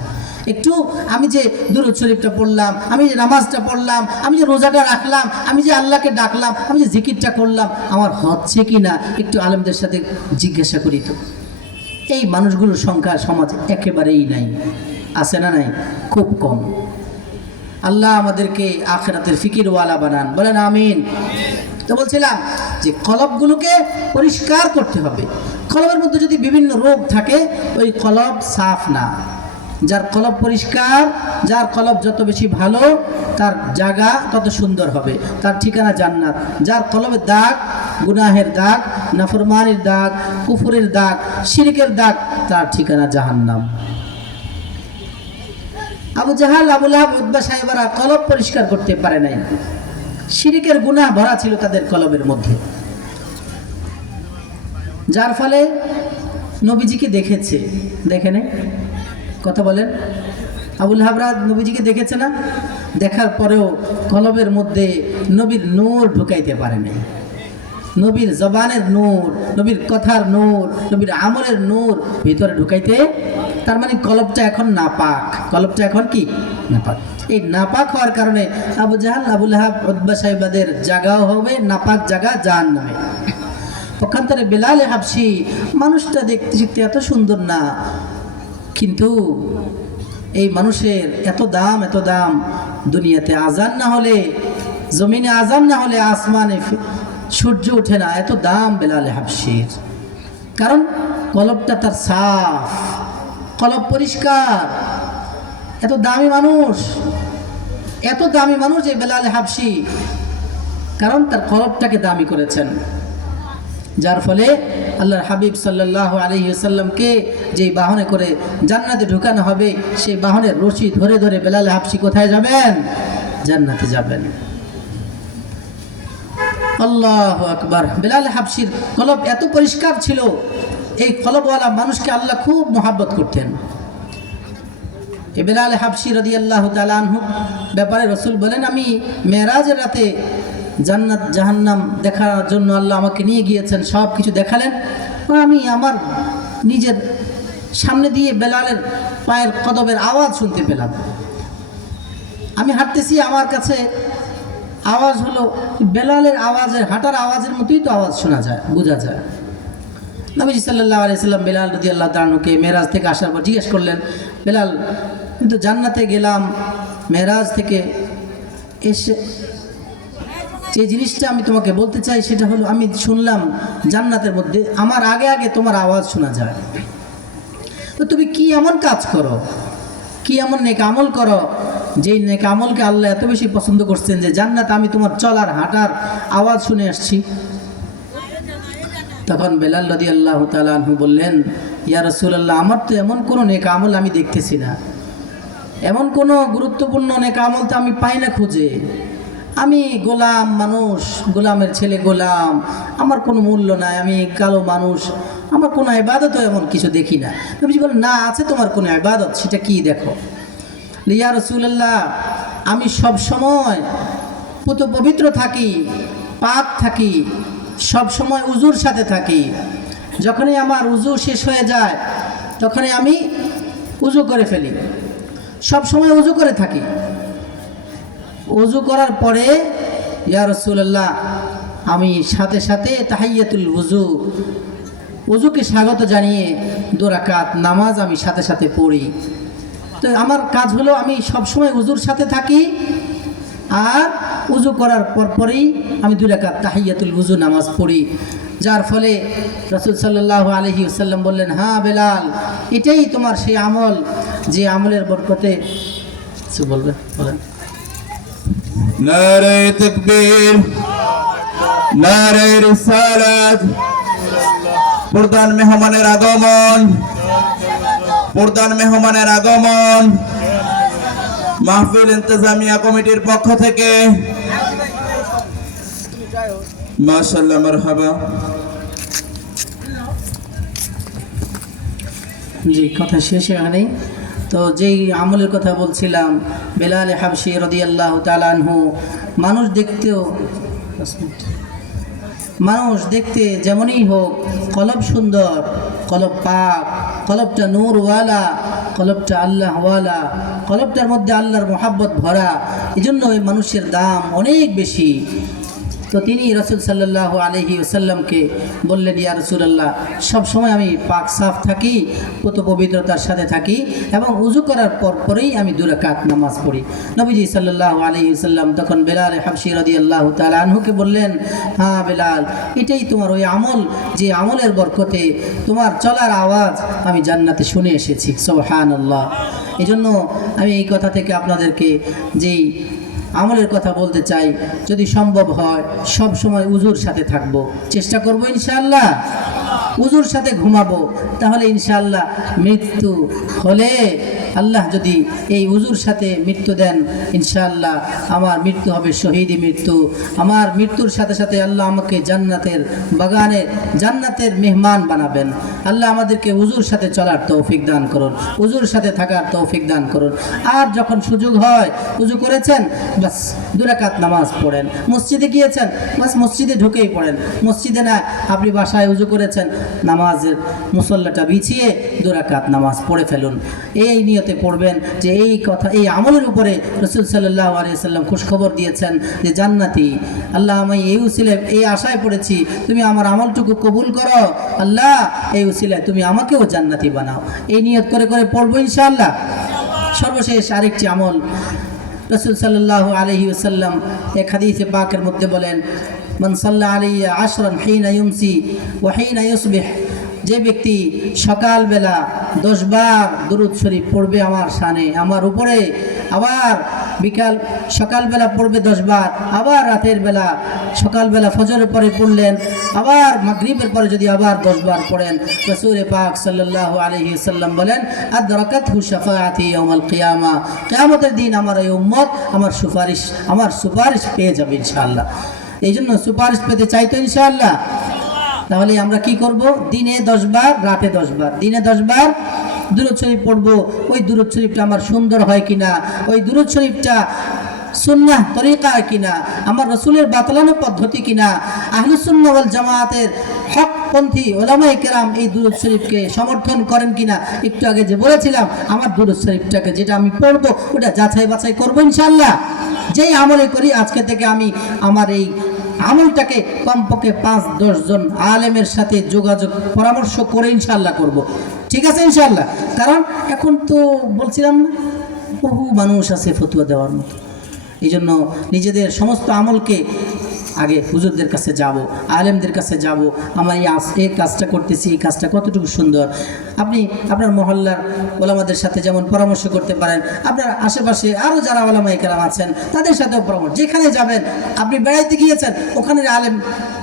একটু আমি যে দুরূদ শরীফটা পড়লাম, আমি যে নামাজটা পড়লাম, আমি যে রোজাটা রাখলাম, আমি যে আল্লাহকে ডাকলাম, আমি যে জিকিরটা করলাম, আমার হচ্ছে কি না একটু আলেমদের সাথে জিজ্ঞাসা করি তো। এই মানুষগুলোর সংখ্যা সমাজ একেবারেই নাই, আছে না নাই? খুব কম। আল্লাহ আমাদেরকে আখিরাতের ফিকিরওয়ালা বানান, বলেন আমিন। তো বলছিলাম যে কলবগুলোকে পরিষ্কার করতে হবে। কলবের মধ্যে যদি বিভিন্ন রোগ থাকে, ওই কলব সাফ না। যার কলব পরিষ্কার, যার কলব যত বেশি ভালো, তার জায়গা তত সুন্দর হবে, তার ঠিকানা জান্নাত। যার কলবের দাগ, গুনাহের দাগ, নাফরমানির দাগ, কুফরের দাগ, শিরকের দাগ, তার ঠিকানা জাহান্নাম। আবু জাহাল, আবু লাহাব, উতবা সাহেবরা কলব পরিষ্কার করতে পারে নাই। শিরকের গুনাহ ভরা ছিল তাদের কলবের মধ্যে, যার ফলে নবীজিকে দেখেছে, দেখে নেই, কথা বলেন। আবু লাহাবরা নবীজিকে দেখেছে না? দেখার পরেও কলবের মধ্যে নবীর নূর ঢুকাইতে পারে নাই। নবীর জবানের নূর, নবীর কথার নূর, নবীর আমলের নূর ভিতরে ঢুকাইতে, তার মানে কলবটা এখন নাপাক। কলবটা এখন কি? নাপাক। এই নাপাক হওয়ার কারণে আবু জাহাল, আবু লাহাব, উতবা সাহেবদের জায়গাও হবে নাপাক জায়গা, জাহান্নামে। পক্ষান্তরে বেলাল হাবশি, মানুষটা দেখতে শিখতে এত সুন্দর না, কিন্তু এই মানুষের এত দাম, এত দাম। দুনিয়াতে আজান না হলে, জমিনে আজান না হলে আসমানে সূর্য ওঠে না, এত দাম বেলাল হাবশির। কারণ কলবটা তার সাফ, কলব পরিষ্কার। এত দামি মানুষ, এত দামি মানুষ এই বেলাল হাবশি, কারণ তার কলবটাকে দামি করেছেন। যার ফলে আল্লাহর হাবিব সাল্লাল্লাহু আলাইহি ওয়াসাল্লামকে যেই বাহনে করে জান্নাতে ঢুকানো হবে, সেই বাহনের রশি ধরে ধরে বেলাল হাবশি কোথায় যাবেন? জান্নাতে যাবেন। আল্লাহু আকবার। বেলাল হাবশির কলব এত পরিষ্কার ছিল, এই কলবওয়ালা মানুষকে আল্লাহ খুব মহাব্বত করতেন। এই বেলাল হাবশি রাদিয়াল্লাহু তাআলা আনহু ব্যাপারে রাসূল বলেন, আমি মেরাজের রাতে জান্নাত জাহান্নাম দেখার জন্য আল্লাহ আমাকে নিয়ে গিয়েছেন, সব কিছু দেখালেন। আমি আমার নিজের সামনে দিয়ে বেলালের পায়ের কদমের আওয়াজ শুনতে পেলাম। আমি হাঁটতেছি, আমার কাছে আওয়াজ হলো বেলালের আওয়াজের, হাঁটার আওয়াজের মতোই তো আওয়াজ শোনা যায়, বোঝা যায়। নবীজি সাল্লাল্লাহু আলাইহি সাল্লাম বেলাল রাদিয়াল্লাহু তাআলা আনহুকে মেরাজ থেকে আসার পর জিজ্ঞেস করলেন, বেলাল, কিন্তু জান্নাতে গেলাম, মেরাজ থেকে এসে যে জিনিসটা আমি তোমাকে বলতে চাই সেটা হলো, আমি শুনলাম জান্নাতের মধ্যে আমার আগে আগে তোমার আওয়াজ শোনা যায়। তো তুমি কি এমন কাজ করো, কি এমন নেক আমল করো, যেই নেক আমলকে আল্লাহ এত বেশি পছন্দ করছেন যে জান্নাত আমি তোমার চলার হাঁটার আওয়াজ শুনে আসছি। তখন বেলাল রাদিয়াল্লাহু তাআলা আনহু বললেন, ইয়া রাসূলুল্লাহ, আমার তো এমন কোনো নেক আমল আমি দেখতেছি না, এমন কোনো গুরুত্বপূর্ণ নেক আমল তো আমি পাই না খুঁজে। আমি গোলাম মানুষ, গোলামের ছেলে গোলাম, আমার কোনো মূল্য নাই, আমি কালো মানুষ, আমার কোনো ইবাদতও এমন কিছু দেখি না। নবীজি বলেন, না, আছে তোমার কোনো ইবাদত, সেটা কি দেখো। ইয়া রাসূলুল্লাহ, আমি সব সময় পবিত্র থাকি, পাক থাকি, সব সময় উজুর সাথে থাকি। যখনই আমার উজু শেষ হয়ে যায় তখনই আমি উজু করে ফেলি, সব সময় উজু করে থাকি। উজু করার পরে ইয়া রাসূলুল্লাহ, আমি সাথে সাথে তাহিয়াতুল উজু, উজুকে স্বাগত জানিয়ে 2 রাকাত নামাজ আমি সাথে সাথে পড়ি। তো আমার কাজ হলো আমি সবসময় উজুর সাথে থাকি, আর উজু করার পরপরই আমি 2 রাকাত তাহিয়াতুল উজু নামাজ পড়ি। যার ফলে রাসূল সাল্লাল্লাহু আলাইহি ওয়াসাল্লাম বললেন, হ্যাঁ বেলাল, এটাই তোমার সেই আমল যে আমলের বরকতে কিছু বলবেন, বলেন। নারে তাকবীর, নারে রিসালাত। প্রধান মেহমানের আগমন, প্রধান মেহমানের আগমন মাহফিল ইন্তেজামিয়া কমিটির পক্ষ থেকে মাশাআল্লাহ, মারহাবা। জি, কথা শেষ এখানেই। তো যেই আমলের কথা বলছিলাম, বেলাল হাবশি রাদিয়াল্লাহু তাআলা আনহু, মানুষ দেখতে যেমনই হোক, কলব সুন্দর, কলব পাক, কলবটা নূরওয়ালা, কলবটা আল্লাহওয়ালা, কলবটার মধ্যে আল্লাহর মহাব্বত ভরা। এই জন্য ওই মানুষের দাম অনেক বেশি। তো তিনি রসুল সাল্লাল্লাহু আলাইহি ওয়াসাল্লামকে বললেন, ইয়া রাসূলুল্লাহ, সব সময় আমি পাক সাফ থাকি, পুত পবিত্রতার সাথে থাকি এবং উজু করার পরেই আমি 2 রাকাত নামাজ পড়ি। নবীজি সাল্লাল্লাহু আলাইহি ওয়াসাল্লাম তখন বেলাল হাবশী রাদিয়াল্লাহু তাআলা আনহুকে বললেন, হ্যাঁ বেলাল, এটাই তোমার ওই আমল যে আমলের বরকতে তোমার চলার আওয়াজ আমি জান্নাতে শুনে এসেছি। সুবহানাল্লাহ। এই জন্য আমি এই কথা থেকে আপনাদেরকে যেই আমলের কথা বলতে চাই, যদি সম্ভব হয় সব সময় উজুর সাথে থাকব, চেষ্টা করব ইনশাআল্লাহ। উজুর সাথে ঘুমাবো, তাহলে ইনশাআল্লাহ মৃত্যু হলে আল্লাহ যদি এই উজুর সাথে মৃত্যু দেন, ইনশাআল্লাহ আমার মৃত্যু হবে শহীদি মৃত্যু। আমার মৃত্যুর সাথে সাথে আল্লাহ আমাকে জান্নাতের বাগানে জান্নাতের মেহমান বানাবেন। আল্লাহ আমাদেরকে উজুর সাথে চলার তৌফিক দান করুন, উজুর সাথে থাকার তৌফিক দান করুন। আর যখন সুযোগ হয়, উজু করেছেন, বাস 2 রাকাত নামাজ পড়েন। মসজিদে গিয়েছেন, বাস মসজিদে ঢুকেই পড়েন। মসজিদে না, আপনি বাসায় উজু করেছেন, নামাজের মুসল্লাটা বিছিয়ে 2 রাকাত নামাজ পড়ে ফেলুন। এই নিয়তে পড়বেন যে এই কথা, এই আমলের উপরে রাসূল সাল্লাল্লাহু আলাইহি ওয়াসাল্লাম খুশখবর দিয়েছেন যে জান্নাতি। আল্লাহ, আমি এই উসিলায় এই আশায় পড়েছি, তুমি আমার আমলটুকু কবুল করো। আল্লাহ, এই উসিলায় তুমি আমাকেও জান্নাতি বানাও। এই নিয়ত করে করে পড়বো ইনশাআল্লাহ। সর্বশেষ আরেকটি আমল, রাসূল সাল্লাল্লাহু আলাইহি ওয়াসাল্লাম এক হাদিসে পাকের মধ্যে বলেন, মান সাল্লা আলাইয়া আশরান হিনা ইউমসি ওয়া হিনা ইউসবিহ, যে ব্যক্তি সকালবেলা 10 বার দুরূদ শরীফ পড়বে আমার শানে, আমার উপরে, আবার সকালবেলা পড়বে 10 বার, আবার রাতের বেলা, সকালবেলা ফজরের পরে পড়লেন, আবার মাগরিবের পরে যদি আবার 10 বার পড়েন, রাসূল পাক সাল্লাল্লাহু আলাইহি ওয়াসাল্লাম বলেন, আদরাকাতহু শাফাআতি ইয়াউমাল কিয়ামা, কিয়ামতের দিন আমার এই উম্মত আমার সুপারিশ পেয়ে যাবে ইনশাআল্লাহ। এই জন্য সুপারিশ পেতে চাই তো ইনশাআল্লাহ। তাহলে আমরা কি করব? দিনে 10 বার, রাতে 10 বার, দিনে 10 বার দুরূদ শরীফ পড়বো। ওই দুরূদ শরীফটা আমার সুন্দর হয় কিনা, ওই দুরূদ শরীফটা সুন্নাহ তরিকা কিনা, আমার রাসূলের বাতলানো পদ্ধতি কিনা, আহলুস সুন্নাহ ওয়াল জামাতের হকপন্থী উলামায়ে কেরাম এই দুরূদ শরীফকে সমর্থন করেন কিনা। একটু আগে যে বলেছিলাম, আমার দুরূদ শরীফটাকে যেটা আমি পড়বো ওটা যাচাই বাছাই করবো ইনশাআল্লাহ। যেই আমলে করি, আজকে থেকে আমি আমার এই আমলটাকে কমপক্ষে 5-10 জন আলেমের সাথে যোগাযোগ পরামর্শ করে ইনশাআল্লাহ করব। ঠিক আছে ইনশাআল্লাহ। কারণ এখন তো বলছিলাম না, বহু মানুষ আছে ফতোয়া দেওয়ার মতো। এই জন্য নিজেদের সমস্ত আমলকে আগে হুজুরদের কাছে যাব, আলেমদের কাছে যাব, আমার এই কাজটা করতেছি, এই কাজটা কতটুকু সুন্দর। আপনি আপনার মহল্লার ওলামাদের সাথে যেমন পরামর্শ করতে পারেন, আপনার আশেপাশে আরও যারা ওলামায়ে কেরাম আছেন তাদের সাথেও পরামর্শ। যেখানে যাবেন, আপনি বেড়াইতে গিয়েছেন, ওখানে আলেম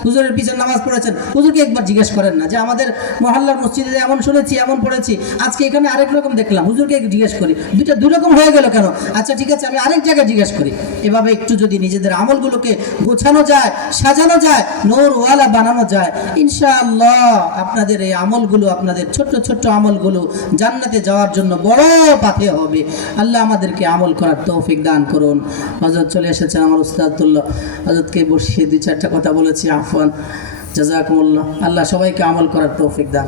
হুজুরের পিছনে নামাজ পড়েছেন, হুজুরকে একবার জিজ্ঞেস করেন না যে আমাদের মহল্লার মসজিদে এমন শুনেছি, এমন পড়েছি, আজকে এখানে আরেক রকম দেখলাম, হুজুরকে জিজ্ঞেস করি, দুই রকম হয়ে গেল কেন? আচ্ছা ঠিক আছে, আমি আরেক জায়গায় জিজ্ঞেস করি। এভাবে একটু যদি নিজেদের আমলগুলোকে গোছানো যায়, সাজানো যায়, নূরওয়ালা বানানো যায়, ইনশাআল্লাহ আপনাদের এই আমলগুলো, আপনাদের ছোট্ট ছোট্ট আমলগুলো জান্নাতে যাওয়ার জন্য বড় পাথে হবে। আল্লাহ আমাদেরকে আমল করার তৌফিক দান করুন। হযরত চলে এসেছেন, আমার উস্তাদুল্লাহ, হযরতকে বসিয়ে 2-4টা কথা বলেছি, আফওয়ান, জাযাকুমুল্লাহ। আল্লাহ সবাইকে আমল করার তৌফিক দান।